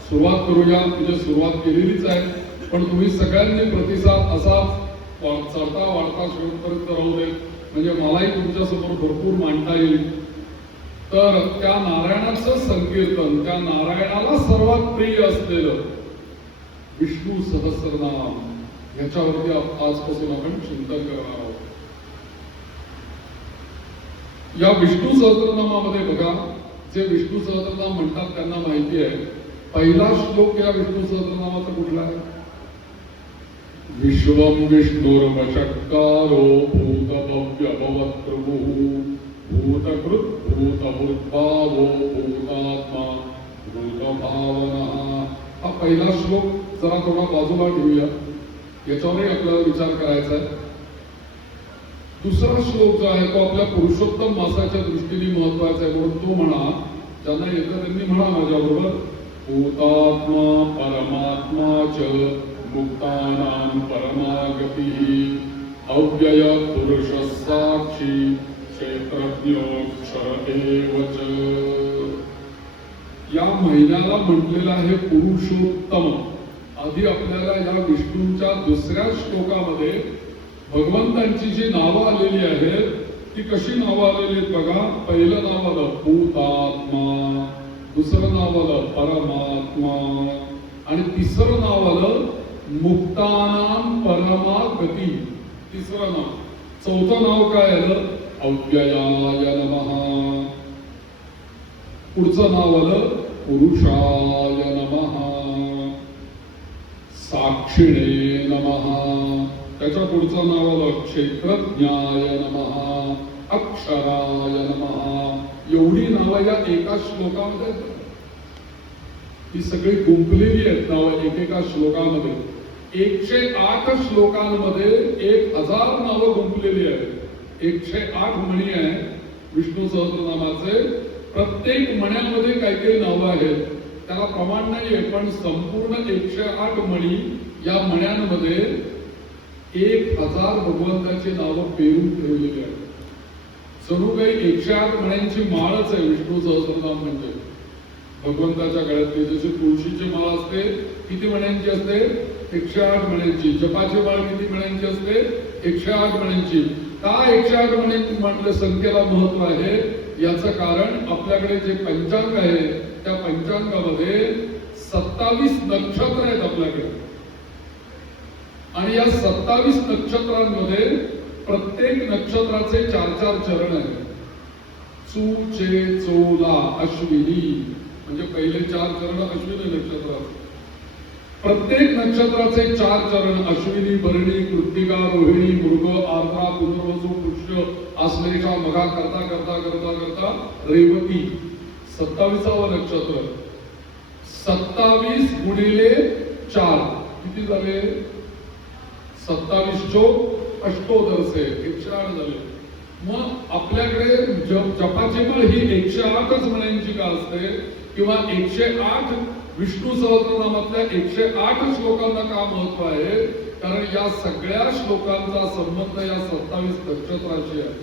सुरुवात करूया. म्हणजे सुरुवात केलेलीच आहे पण तुम्ही सगळ्यांनी प्रतिसाद असाच चढता वाढता शेवटपर्यंत राहू दे म्हणजे मलाही तुमच्या समोर भरपूर मांडता येईल. तर त्या नारायणाचं संकीर्तन त्या नारायणाला सर्वात प्रिय असलेलं विष्णू सहस्रनाम याच्यावरती आजपासून आपण चिंतन करणार आहोत. या विष्णू सहस्रनामामध्ये बघा जे विष्णू सहस्रनाम म्हणतात त्यांना माहिती आहे. पहिला श्लोक या विष्णू सहस्रनामाचा कुठला आहे? विश्वम विष्णुर्वशक्कारो भूत भव्य भवत् प्रभुः भूतकृत भूतभूतभावो भूतात्मा भूतभावनः. हा पहिला श्लोक जरा थोडा बाजूला ठेवूया याच्यावरही आपल्याला विचार करायचा आहे. दुसरा श्लोक जो आहे तो आपल्या पुरुषोत्तम मासाच्या दृष्टीने महत्वाचा आहे म्हणून तो म्हणा ज्यांना येतं त्यांनी म्हणा माझ्याबरोबर. भूतात्मा परमात्मा च मुक्तानां परमागतिः अव्यय पुरुष साक्षी क्षेत्रज्ञोक्षर एव च. या महिन्याला म्हटलेलं आहे पुरुषोत्तम. आधी आपल्याला या विष्णूंच्या दुसऱ्या श्लोकामध्ये भगवंतांची जी नावं आलेली आहेत ती कशी नावं आलेली आहेत बघा. पहिलं नाव आलं भूतात्मा, दुसरं नाव आलं परमात्मा आणि तिसरं नाव आलं मुक्तानां परमागती. तिसरं नाव. चौथं नाव काय आलं? अव्ययाय नमः. पुढचं नाव आलं पुरुषाय नमः, साक्षिणे नमः. त्याच्या पुढचं नाव आलं क्षेत्रज्ञाय नमः, अक्षराय नमः. एवढी नावं या एका श्लोकामध्ये ही सगळी गुंफलेली आहेत नावं एकेका श्लोकामध्ये. 108 श्लोकांमध्ये 1000 नावं गुंफलेली आहेत. 108 म्हणी आहेत विष्णू सहस्रनामाचे. प्रत्येक मण्यामध्ये काही काही नावं आहेत. त्याला प्रमाण नाहीये पण संपूर्ण 108 म्हणी या मण्यांमध्ये 1000 भगवंताची नावं पेरून ठेवलेली आहेत. जणू काही 108 म्हण्यांची माळच आहे विष्णू सहस्रनाम म्हणजे. भगवंताच्या गळ्यातली जशी तुळशीची माळ असते किती मण्यांची असते? 108 मण्यांची. जपाची माळ किती मण्यांची असते? 108 मण्यांची. का 108 मण्यांची म्हटलं संख्येला महत्व आहे याचं कारण आपल्याकडे जे पंचांग आहे त्या पंचांगामध्ये 27 नक्षत्र आहेत आपल्याकडे आणि या 27 नक्षत्रांमध्ये प्रत्येक नक्षत्राचे 4-4 चरण आहेत. चू चे चोला अश्विनी म्हणजे पहिले 4 चरण अश्विनी नक्षत्राचे. प्रत्येक नक्षत्राचे 4 चरण अश्विनी, भरणी, कृत्तिका, रोहिणी, मृग, आर्द्रा, पुनर्वसू, पुष्य, आश्लेषा, मघा करता करता करता करता रेवती 27व नक्षत्र. 27 गुणिले 4 किती झाले? 27 चोक अष्टोदरसे 108 झाले. मग आपल्याकडे जपाची माळ ही 108च मण्यांची का असते किंवा 108 विष्णू सहस्रनामातल्या 108 श्लोकांना का महत्व आहे? कारण या सगळ्या श्लोकांचा संबंध या 27 नक्षत्राशी आहे.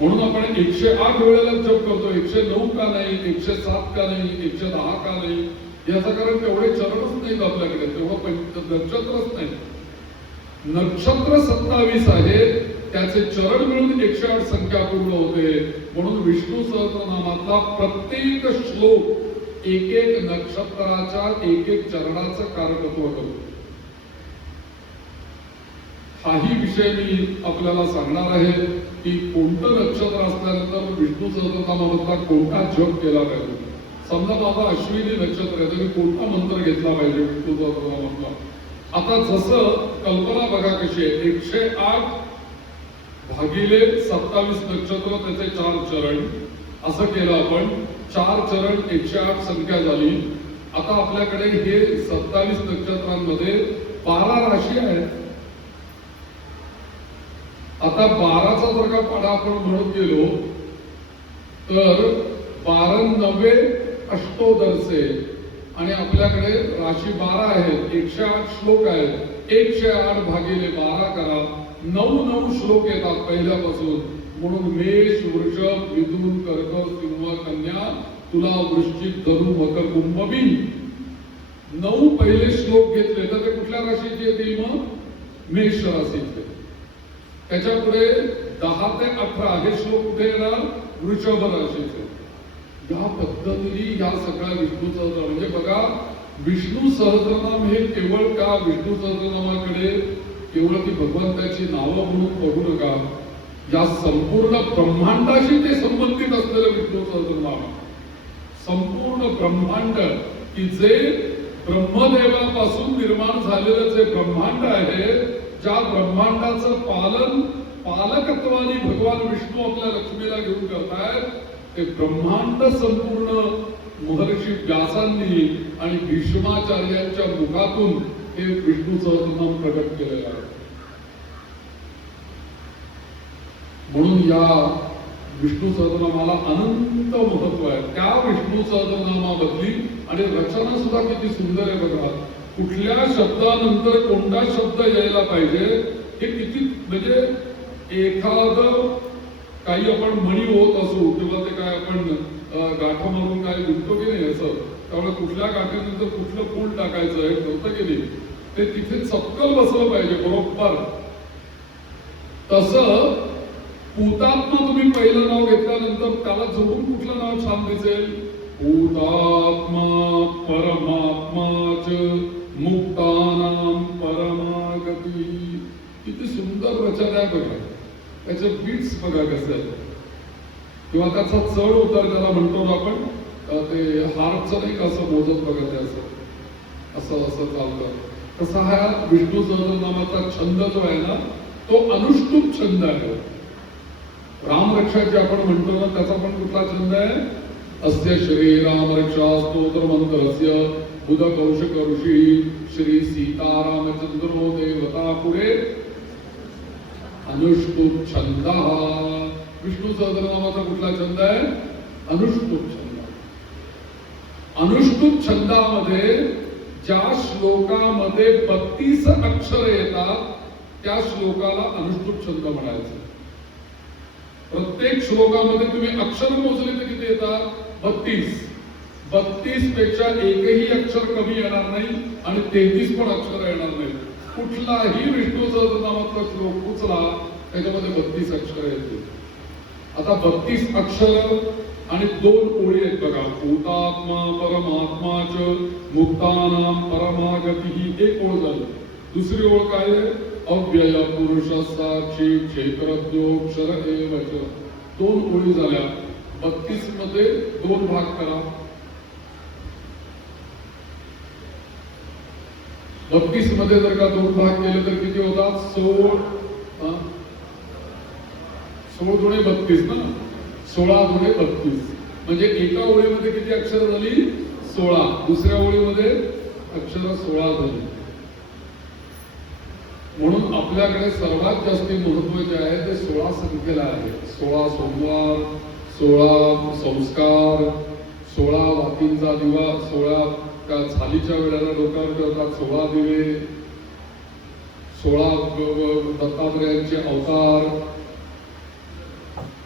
म्हणून आपण 108 वेळेला जप करतो. 109 का नाही, 107 का नाही, 110 का नाही? याचं कारण तेवढे चरणच नाहीत आपल्याकडे, तेव्हा नक्षत्रच नाही. नक्षत्र 27 आहेत त्याचे चरण मिळून 108 संख्या पूर्ण होते. म्हणून विष्णू सहस्रनामातला प्रत्येक श्लोक एक एक नक्षत्राच्या एक एक चरणाचं कारकत्व करतो. हाही विषय मी आपल्याला सांगणार आहे की कोणतं नक्षत्र असल्यानंतर विष्णू सहस्रनामामधला कोणता जप केला पाहिजे. समजा माझा अश्विनी नक्षत्र आहे तर मी कोणता मंत्र घेतला पाहिजे विष्णू सहस्रनामातला. आता जसं कल्पना बघा कशी आहे. 108 भागिले 27 नक्षत्र त्याचे 4 चरण असं केलं आपण. 4 चरण 108 संख्या झाली. आता आपल्याकडे हे 27 नक्षत्रांमध्ये 12 राशी आहेत. आता 12चा जर का पाढा आपण म्हणत गेलो तर 12 नव्वे अष्टोदरसे आणि आपल्याकडे राशी 12 आहेत. 108 श्लोक आहेत. 108 भागिले 12 करा. 9 श्लोक येतात पहिल्यापासून. म्हणून मेष वृषभ मिथुन कर्क सिंह कन्या तुला वृश्चिक धनु मकर कुंभ मीन 9 पहिले श्लोक घेतले तर ते कुठल्या राशीचे येतील? मग मेष राशीचे. त्याच्या पुढे 10 ते 18 हे श्लोक कुठे येणार? वृषभ राशीचे. या पद्धतीने या सगळ्या विष्णू सहस्रनाम म्हणजे बघा, विष्णू सहस्रनाम हे केवळ का विष्णू सहस्रनामाकडे केवळ ती भगवंताची नावं म्हणून बघू नका. या संपूर्ण ब्रह्मांडाशी ते संबंधित असलेलं विष्णू सहस्रनाम. संपूर्ण ब्रह्मांड की जे ब्रह्मदेवापासून निर्माण झालेलं जे ब्रह्मांड आहे, ज्या ब्रह्मांडाचं पालकत्वाने भगवान विष्णू आपल्या लक्ष्मीला घेऊन करतायत, ते ब्रह्मांड संपूर्ण महर्षी व्यासांनी आणि भीष्माचार्यांच्या मुखातून हे विष्णू सहस्रनाम प्रकट केलेलं आहे. म्हणून या विष्णू सहस्रनामाला अनंत महत्व आहे. त्या विष्णू सहस्रनामामधली आणि रचना सुद्धा किती सुंदर आहे बघा. कुठल्या शब्दानंतर कोणता शब्द यायला पाहिजे हे किती, म्हणजे एखादं काही आपण म्हणी होत असू तेव्हा ते काय आपण गाठा मारून काय गुंतो की नाही असं, त्यामुळे कुठल्या गाठीनंतर कुठलं फूल टाकायचं हे होतं की नाही, ते तिथे चपकल बसलं पाहिजे बरोबर. तसं हुतात्मा तुम्ही पहिलं नाव घेतल्यानंतर त्याला जोडून कुठलं नाव छान दिसेल? हुतात्मा परमात्माच मुक्तानां परमागती. किती सुंदर रचना आहे बघा. त्याचे बीट्स बघा कसे आहेत किंवा त्याचा चढ उतार त्याला म्हणतो आपण, ते हार्पचं नाही का असं मोजत बघा, ते असं असं चालतं. तसा हा विष्णू सहस्रनामाचा छंद जो आहे ना, तो अनुष्टुप छंद आहे. रामरक्षा जे आपण म्हणतो ना, त्याचा पण कुठला छंद आहे? अस्य श्री रामरक्षा स्तोत्र मंत्रस्य बुध कौशिक ऋषी श्री सीतारामचंद्रो देवता पुढे अनुष्टुप छंद. विष्णू सहस्रनामाचा कुठला छंद आहे? अनुष्टुप छंद. अनुष्टुप छंदामध्ये ज्या श्लोकामध्ये 32 अक्षर येतात त्या श्लोकाला अनुष्टुप छंद म्हणायचं. प्रत्येक श्लोकामध्ये तुम्ही अक्षर मोजले तर किती येतात? 32. 32 पेक्षा एकही अक्षर कमी येणार नाही आणि 33 पण अक्षर येणार नाही. कुठलाही विष्णू सहस्रनामातला श्लोक उचला त्याच्यामध्ये 32 अक्षर येतील. आता 32 अक्षर आणि 2 ओळी आहेत बघा. हुतात्मा परमात्माच मुक्तानां परमागती, एक ओळ झाली. दुसरी ओळ काय आहे? अव्यय पुरुष साक्षी क्षेत्रज्ञोक्षर एवच. 2 ओळी झाल्या. 32 मध्ये 2 भाग करा. 32 मध्ये जर का 2 भाग केले तर किती होतात? 16 दुणे 32 ना, 16 दुणे 32. म्हणजे एका ओळीमध्ये किती अक्षर झाली? 16. दुसऱ्या ओळीमध्ये अक्षर 16 झाली. म्हणून आपल्याकडे सर्वात जास्त महत्व जे आहे ते 16 संख्येला आहे. 16 सोमवार, 16 संस्कार, 16 वातींचा दिवा, 16 त्या झालीच्या वेळेला डोक्यावर ठेवतात 16 दिवे, 16 दत्तात्रयांचे अवतार.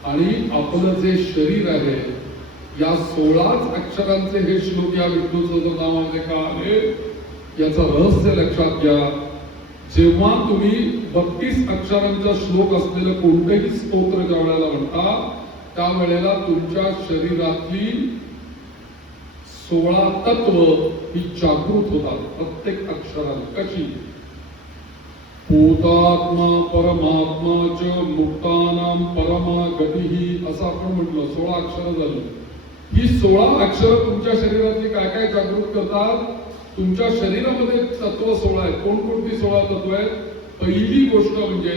आणि आपलं जे शरीर आहे या 16 अक्षरांचे हे श्लोक या विष्णू सहस्रनामामध्ये का आहे याचं रहस्य लक्षात घ्या. जेव्हा तुम्ही 32 अक्षरांचा श्लोक असलेलं कोणतेही स्तोत्र ज्या वेळेला म्हणता त्यावेळेला तुमच्या शरीरातली 16 तत्व ही जागृत होतात प्रत्येक अक्षराला. कशी? हुतात्मा परमात्माच मुक्तानां परमागती असं आपण म्हटलं. 16 अक्षर झाली. ही 16 अक्षर तुमच्या शरीरातली काय काय जागृत करतात? तुमच्या शरीरामध्ये तत्व 16 आहेत. कोणकोणती 16 तत्व आहेत? पहिली गोष्ट म्हणजे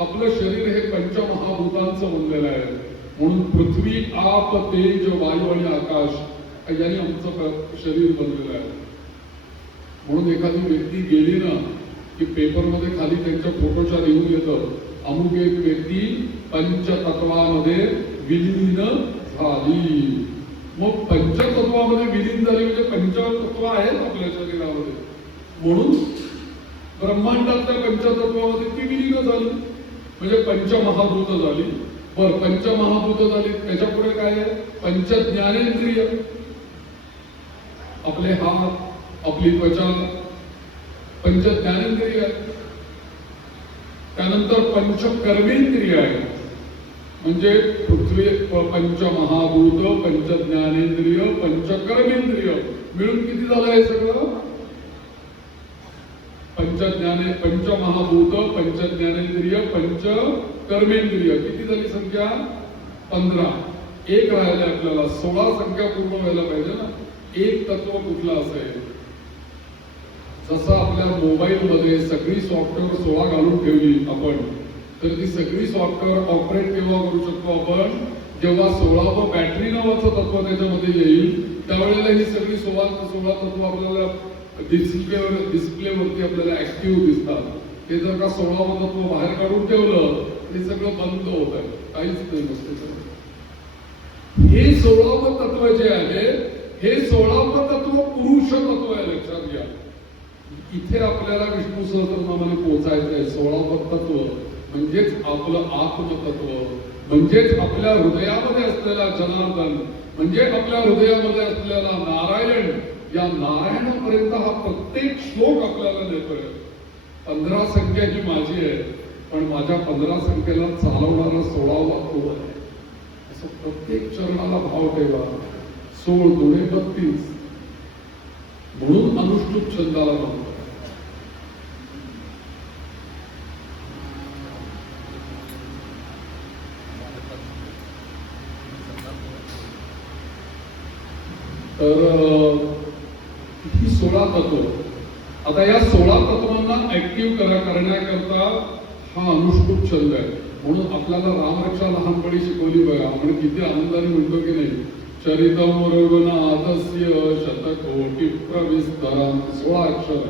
आपलं शरीर हे पंचमहाभूतांचं बनलेलं आहे. म्हणून पृथ्वी, आप, तेज, वायू आणि आकाश यांनी आमचं शरीर बनलेलं आहे. म्हणून एखादी व्यक्ती गेली ना की पेपरमध्ये खाली त्यांच्या फोटोच्या लिहून येतं, अमुक एक व्यक्ती पंचतत्वामध्ये विलीन झाली. मग पंचतत्वामध्ये विलीन झाली म्हणजे पंचतत्व आहेत आपल्या शरीरामध्ये. म्हणून ब्रह्मांडातल्या पंचतत्वामध्ये ती विलीन झाली म्हणजे पंचमहाभूत झाली. बर, पंचमहाभूत झाली, त्याच्यापुढे काय आहे? पंचज्ञानेंद्रिय. आपले हात, आपली त्वचा, पंचज्ञानेंद्रिय. त्यानंतर पंचकर्मेंद्रिय आहे. म्हणजे पृथ्वी, पंचमहाभूत, पंचज्ञानेंद्रिय, पंचकर्मेंद्रिय मिळून किती झालं आहे सगळं? पंचमहाभूत, पंचज्ञानेंद्रिय, पंचकर्मेंद्रिय किती झाली संख्या? 15. एक राहिले आपल्याला. 16 संख्या पूर्ण व्हायला पाहिजे ना. एक तत्व कुठलं असेल? जसं आपल्या मोबाईल मध्ये सगळी सॉफ्टवेअर 16 घालून ठेवली आपण, तर ती सगळी सॉफ्टवेअर ऑपरेट केव्हा करू शकतो आपण? जेव्हा 16व बॅटरी नावाचं तत्व त्याच्यामध्ये येईल, त्यावेळेला ही सगळी 16 तत्व आपल्याला डिस्प्लेवरती आपल्याला ऍक्टिव्ह दिसतात. हे जर का 16व तत्व बाहेर काढून ठेवलं ते सगळं बंद होत आहे, काहीच नाही नसते. हे 16व तत्व जे आहे, हे 16व तत्व पुरुष तत्व आहे, लक्षात घ्या. इथे आपल्याला विष्णू सहस्रनामाने पोहोचायचं आहे. 16व तत्व म्हणजेच आपलं आत्मतत्व, म्हणजेच आपल्या हृदयामध्ये असलेला जनार्दन, म्हणजे आपल्या हृदयामध्ये असलेला नारायण. या नारायणापर्यंत हा प्रत्येक श्लोक आपल्याला देतोय. 15 संख्या ही माझी आहे, पण माझ्या 15 संख्येला चालवणारा 16वा तो आहे. असं प्रत्येक चरणाला भाव ठेवा. 16 दुणे 32. म्हणून अनुष्टुप छंदाला म्हणतो. तर ही 16 तत्व. आता या 16 तत्वांना ऍक्टिव्ह करण्याकरता हा अनुष्टुप छंद आहे. म्हणून आपल्याला रामरक्षा लहानपणी शिकवली बघा. आपण किती आनंदाने म्हणतो की नाही, चरितम रघुनाथस्य शतकोटी प्रविस्तरम. 16 अक्षर.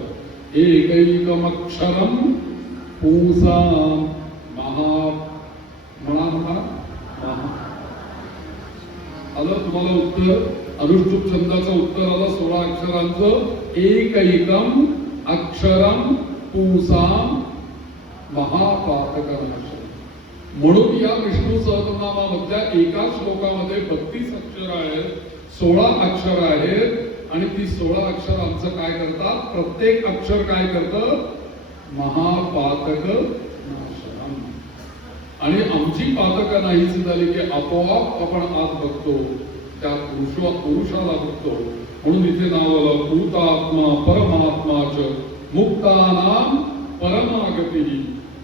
एकैकमक्षरम पुंसाम महा. म्हणा आलं तुम्हाला उत्तर. अनुष्टुप छंदाचं उत्तर आलं 16 अक्षरांचं. एकैकम अक्षरम पुंसाम महापातकनाशम. म्हणून या विष्णू सहस्रनामामधल्या एका श्लोकामध्ये 32 अक्षर आहेत, 16 अक्षर आहेत. आणि ती 16 अक्षर आमचं काय करतात? प्रत्येक अक्षर काय करतं? महापातक नाशनम. आणि आमची पातक नाहीशी झाली की आपोआप आपण आत बघतो, त्या पुरुषाला बघतो. म्हणून इथे नाव आलं भूतात्मा परमात्माच मुक्तानाम परमागती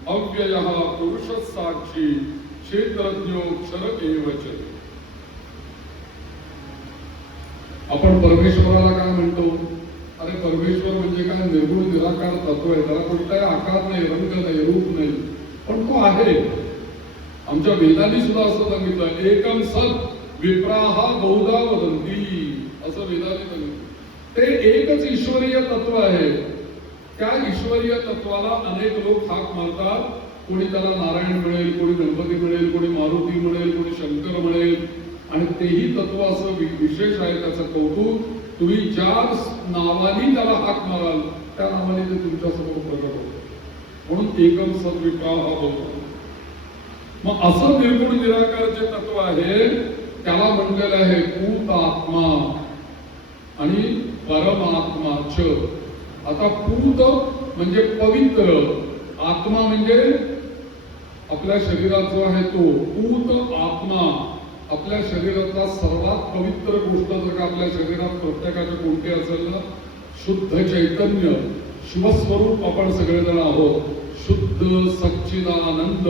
अव्ययः पुरुष साक्षी क्षेत्रज्ञोक्षर एवच. आपण परमेश्वराला काय म्हणतो? अरे परमेश्वर म्हणजे काय? निर्गुण निराकार तत्व आहे. त्याला कोणताही आकार नाही, रंग नाही, रूप नाही, पण तो आहे. आमच्या वेदांनी सुद्धा असं सांगितलं, एकम सत विप्राहा बहुधा वदंती. असं वेदांनी सांगितलं. ते एकच ईश्वरीय तत्व आहे. त्या ईश्वरीय तत्वाला अनेक लोक हाक मारतात. कोणी त्याला नारायण मिळेल, कोणी गणपती मिळेल, कोणी मारुती मिळेल, कोणी शंकर मिळेल. आणि तेही तत्व असं विशेष आहे, त्याचं कौतुक. तुम्ही ज्या नावाने त्याला हाक माराल त्या नावाने ते तुमच्या समोर प्रकट होतं. म्हणून एकम सद्विप्राह बहुधा. मग असं निर्गुण निराकार जे तत्व आहे त्याला म्हणलेलं आहे पूतात्मा आणि परमात्माच. आता पूत म्हणजे पवित्र, आत्मा म्हणजे आपल्या शरीरात जो आहे तो. पूत आत्मा आपल्या शरीरातला सर्वात पवित्र गोष्ट जर का आपल्या शरीरात प्रत्येकाच्या कोणती असेल ना, शुद्ध चैतन्य शिवस्वरूप आपण सगळेजण आहोत. शुद्ध सच्चिदानंद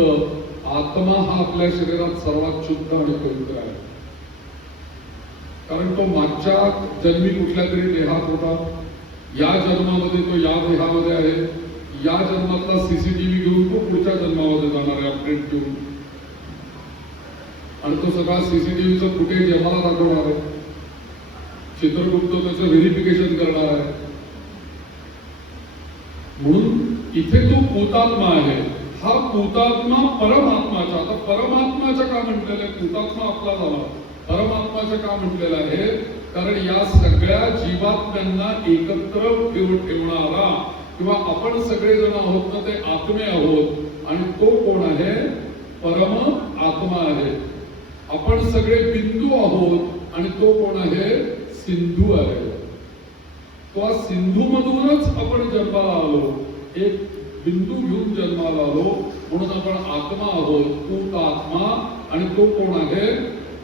आत्मा हा आपल्या शरीरात सर्वात शुद्ध आणि पवित्र आहे. कारण तो मागच्या जन्मी कुठल्या तरी देहात होता, या जन्मामध्ये तो या देहामध्ये आहे. या जन्मातला सीसीटीव्ही प्रिंट घेऊन, आणि तो सगळा सीसीटीव्हीचं फुटेज आम्हाला दाखवणार आहे. चित्रगुप्त त्याचं व्हेरिफिकेशन करणार आहे. म्हणून इथे तो हुतात्मा आहे. हा हुतात्मा परमात्माचा, आता परमात्माचं का म्हटलेलं आहे? हुतात्मा आपला झाला, परमात्माचं का म्हटलेलं आहे? कारण या सगळ्या जीवात्म्यांना एकत्र ठेवणारा, किंवा आपण सगळेजण आहोत ना ते आत्मे आहोत, आणि तो कोण आहे? परम आत्मा आहे. आपण सगळे बिंदू आहोत, आणि तो कोण आहे? सिंधू आहे. तो सिंधू मधूनच आपण जन्माला आलो, एक बिंदू घेऊन जन्माला आलो, म्हणून आपण आत्मा आहोत, पूत आत्मा, आणि तो कोण आहे?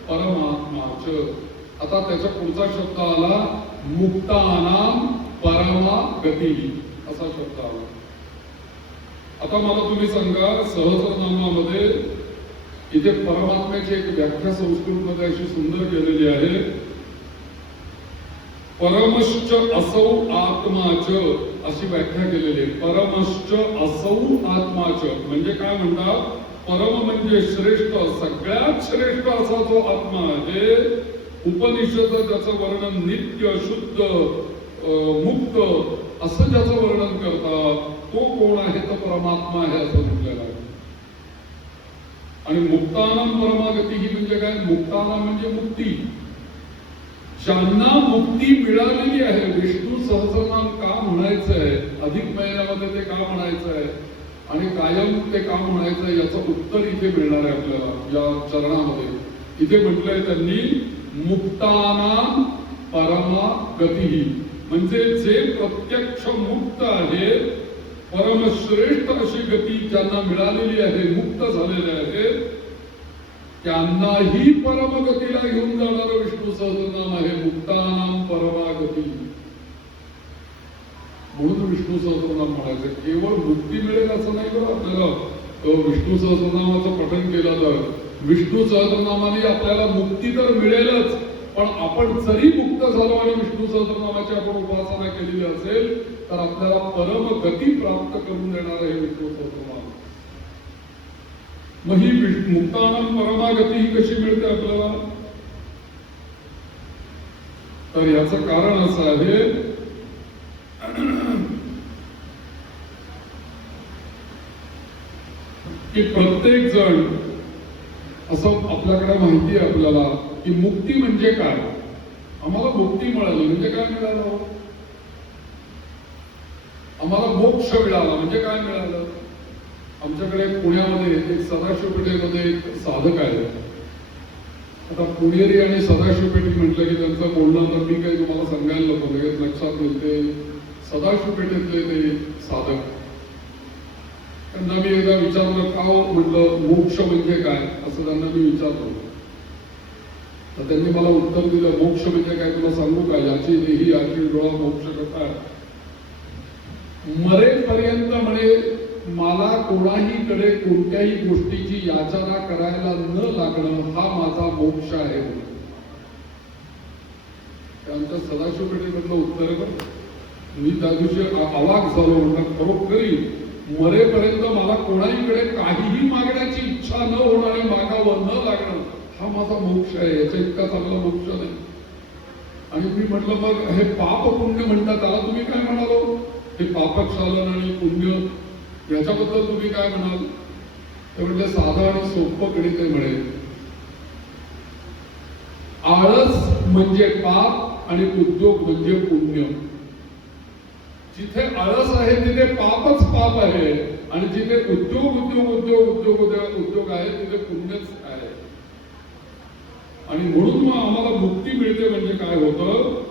परमात्माच. आता त्याचा पुढचा शब्द आला मुक्तानाम परमा गती, असा शब्द आला. आता मला तुम्ही सांगा, सहस्रनामामध्ये इथे परमात्म्याची एक व्याख्या संस्कृतमध्ये अशी सुंदर केलेली आहे. परमश्च असौ आत्माच, अशी व्याख्या केलेली आहे. परमश्च असौ आत्माच म्हणजे काय म्हणतात? परम म्हणजे श्रेष्ठ, सगळ्यात श्रेष्ठ असा जो आत्मा आहे. उपनिषद त्याचं वर्णन नित्य, शुद्ध, मुक्त असं ज्याचं वर्णन करतात, तो कोण आहे? तर परमात्मा आहे असं म्हटलेलं आहे. आणि मुक्तानाम परमागती ही म्हणजे काय? मुक्तानाम म्हणजे मुक्ती. ज्यांना मुक्ती मिळालेली आहे. विष्णू सहस्रनाम का म्हणायचं आहे? अधिक महिन्यामध्ये ते का म्हणायचं आहे, आणि कायम ते का म्हणायचं आहे, याचं उत्तर इथे मिळणार आहे आपल्याला या चरणामध्ये. इथे म्हटलंय त्यांनी मुक्तानाम परमा गती, म्हणजे जे प्रत्यक्ष मुक्त आहे, परमश्रेष्ठ अशी गती ज्यांना मिळालेली आहे, मुक्त झालेले आहे, त्यांनाही परमगतीला घेऊन जाणारं विष्णू सहस्रनाम आहे. मुक्तानाम परमागती, म्हणून विष्णू सहस्रनाम म्हणायचं. केवळ मुक्ती मिळेल असं नाही बरं. आपल्याला विष्णू सहस्रनामाचं पठण केलं तर विष्णू सहस्रनामाने आपल्याला मुक्ती तर मिळेलच, पण आपण जरी मुक्त झालो आणि विष्णू सहस्रनामाची आपण उपासना केलेली असेल, तर आपल्याला परम गती प्राप्त करून देणार आहे विष्णू सहस्रनाम. मग ही मुक्तानाम परमागती ही कशी मिळते आपल्याला? तर याचं कारण असं आहे की प्रत्येक जण, असं आपल्याकडे माहिती आहे आपल्याला की मुक्ती म्हणजे काय. आम्हाला मुक्ती मिळाली म्हणजे काय मिळालं? आम्हाला मोक्ष मिळाला म्हणजे काय मिळालं? आमच्याकडे पुण्यामध्ये एक सदाशिव पेठेमध्ये एक साधक आहे. आता पुणेरी आणि सदाशिव पेठी म्हटलं की त्यांचं बोलणं तर मी काही तुम्हाला सांगायला नको, लगेच लक्षात येईल. ते सदाशिव पेठेतले ते साधक, त्यांना मी एकदा विचारलं का हो, म्हटलं मोक्ष म्हणजे काय असं त्यांना मी विचारलं. तर त्यांनी मला उत्तर दिलं, मोक्ष म्हणजे काय तुला सांगू का? याची देही याची डोळा मोक्ष करता. मरेपर्यंत म्हणे मला कोणाहीकडे कोणत्याही गोष्टीची याचना करायला न लागणं हा माझा मोक्ष आहे. आमच्या सदाशिव पेठेमधलं उत्तर आहे. मी त्या दिवशी अवाक झालो. म्हणतात खरोखरी मरेपर्यंत मला कोणाहीकडे काहीही मागण्याची इच्छा न होणारी, मागावं न लागणं हा माझा मोक्ष आहे. याचा इतका चांगला मोक्ष नाही. आणि मी म्हटलं मग हे पाप पुण्य म्हणतात, त्याला तुम्ही काय म्हणालो? हे पापक्षालन आणि पुण्य याच्याबद्दल तुम्ही काय म्हणाल? ते म्हणजे साधं आणि सोपं गणित आहे म्हणे. आळस म्हणजे पाप आणि उद्योग म्हणजे पुण्य. जिथे आळस आहे तिथे पापच पाप आहे, आणि जिथे उद्योग उद्योग उद्योग उद्योग उद्योग उद्योग आहे तिथे पुण्यच आहे. आणि म्हणून मग आम्हाला मुक्ती मिळते म्हणजे काय होतं?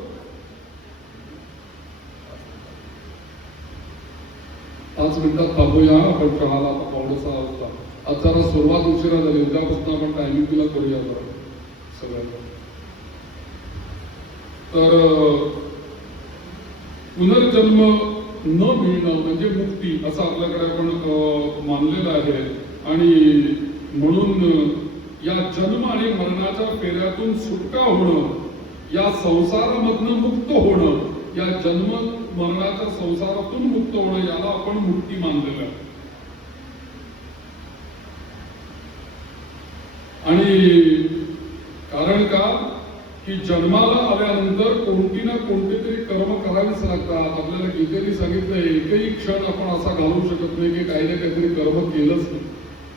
5 मिनिटात थांबूया. आपण चहाला आता 5:15 वाजता. आज जरा सुरुवात उशिरा झाली. उद्यापासून आपण टायमिंगला करूया जरा सगळ्यांना. तर पुनर्जन्म न मिळणं म्हणजे मुक्ती असं आपल्याकडे आपण मानलेलं आहे. आणि म्हणून या जन्म आणि मरणाच्या फेऱ्यातून सुटका होणं, या संसारामधनं मुक्त होणं, या जन्म मरणाच्या संसारातून मुक्त होणं, याला आपण मुक्ती मानलेलं आहे. आणि कारण का की जन्माला आल्यानंतर कोणती ना कोणती तरी कर्म करावीच लागतात. आपल्याला गीतेने सांगितलंय एकही क्षण आपण असा घालवू शकत नाही की काही ना काहीतरी कर्म केलंच नाही.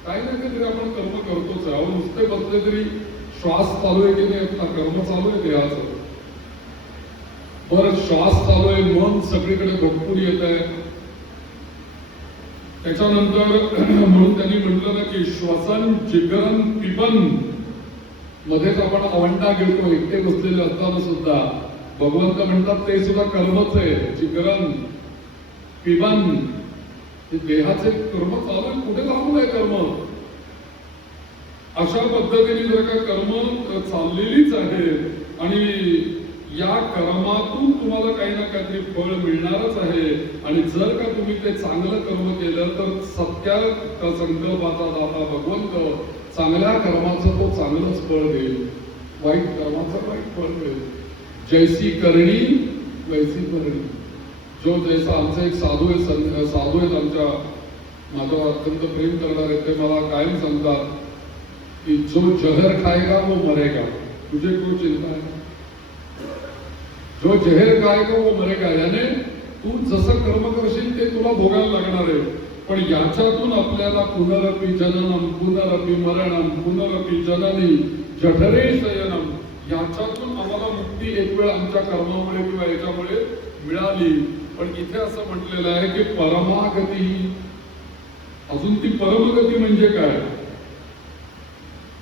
काही ना काहीतरी आपण कर्म करतोच आहे. अहो नुसते बसले तरी श्वास चालू आहे की नाही, आपला कर्म चालू आहे देहाचं. बरं श्वास चालू आहे, मन सगळीकडे भटकून येत आहे. त्याच्यानंतर म्हणून त्यांनी म्हटलं ना की श्वसन जिगरन पिबन, मध्येच आपण अवंडा घेतो एकटे बसलेले असताना सुद्धा. भगवंत म्हणतात ते सुद्धा कर्मच आहे. जिगरन पिबन, हे देहाचे कर्म चालू आहे, कुठे थांबू नये कर्म. अशा पद्धतीने जर का कर्म चाललेलीच आहे आणि या कर्मातून तुम्हाला काही ना काहीतरी फळ मिळणारच आहे. आणि जर का तुम्ही ते चांगलं कर्म केलं तर सत्या संकल्पाचा दाता भगवंत चांगल्या कर्माचं तो चांगलंच फळ देईल, वाईट कर्माचं वाईट फळ मिळेल. जैसी करणी वैसी करणी. जो जैसा आमचे एक साधू आहेत आमच्या, माझ्यावर अत्यंत प्रेम करणारे, ते मला कायम सांगतात की जो जहर खाएगा वो मरेगा, तुझे कोई चिंता है. जो जहर खाएगा वो मरेगा, याने तू जसं कर्म करशील ते तुला भोगायला लागणार आहे. पण याच्यातून आपल्याला पुनरपि जननम पुनरपि मरणम पुनरपि जननी जठरे शयनम, याच्यातून आम्हाला मुक्ती एक वेळ आमच्या कर्मामुळे किंवा याच्यामुळे मिळाली. पण इथे असं म्हटलेलं आहे की परमागती, अजून ती परमगती म्हणजे काय,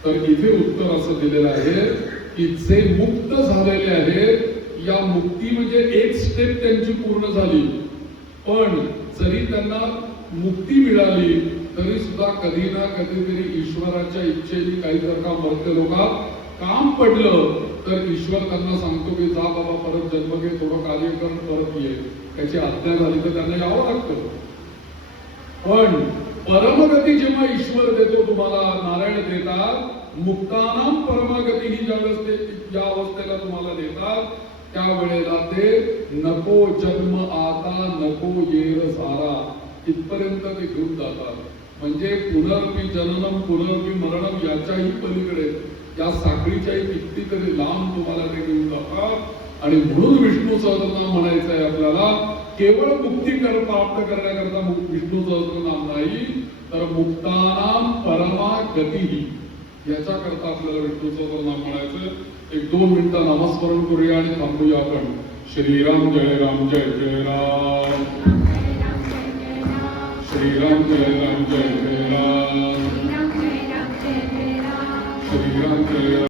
तर इथे उत्तर असं दिलेलं आहे की जे मुक्त झालेले आहेत, या मुक्ती म्हणजे एक स्टेप त्यांची पूर्ण झाली. पण जरी त्यांना मुक्ती मिळाली तरी सुद्धा कधी ना कधीतरी ईश्वराच्या इच्छेने काही जर का मर्त्य लोकात काम पडलं तर ईश्वर त्यांना सांगतो की जा बाबा परत जन्म घे, थोडं कार्य कर, परत ये. त्याची आज्ञा झाली तर त्यांना यावं लागतं. पण परमगती जेव्हा ईश्वर देतो तुम्हाला, नारायण देतात, मुक्तानाम परमागती ही ज्यावेळेस ते या अवस्थेला तुम्हाला देतात त्यावेळेला ते नको जन्म आता नको येर सारा इथपर्यंत ते घेऊन जातात. म्हणजे पुनर्पि जननम पुनर्पि मरणम याच्याही पलीकडे या साखळीच्याही कितीतरी लांब तुम्हाला ते घेऊन जातात. आणि म्हणून विष्णू सहस्रनाम म्हणायचं आहे आपल्याला. केवळ मुक्ती प्राप्त करण्याकरता विष्णू सहस्रनाम नाही, तर मुक्तानाम परमा गती याच्या करता आपल्याला विष्णू सहस्रनाम म्हणायचं. एक 2 मिनिटं नामस्मरण करूया आणि थांबूया आपण. श्रीराम जय राम जय जय राम, श्रीराम जय राम जय जय राम, श्रीराम जय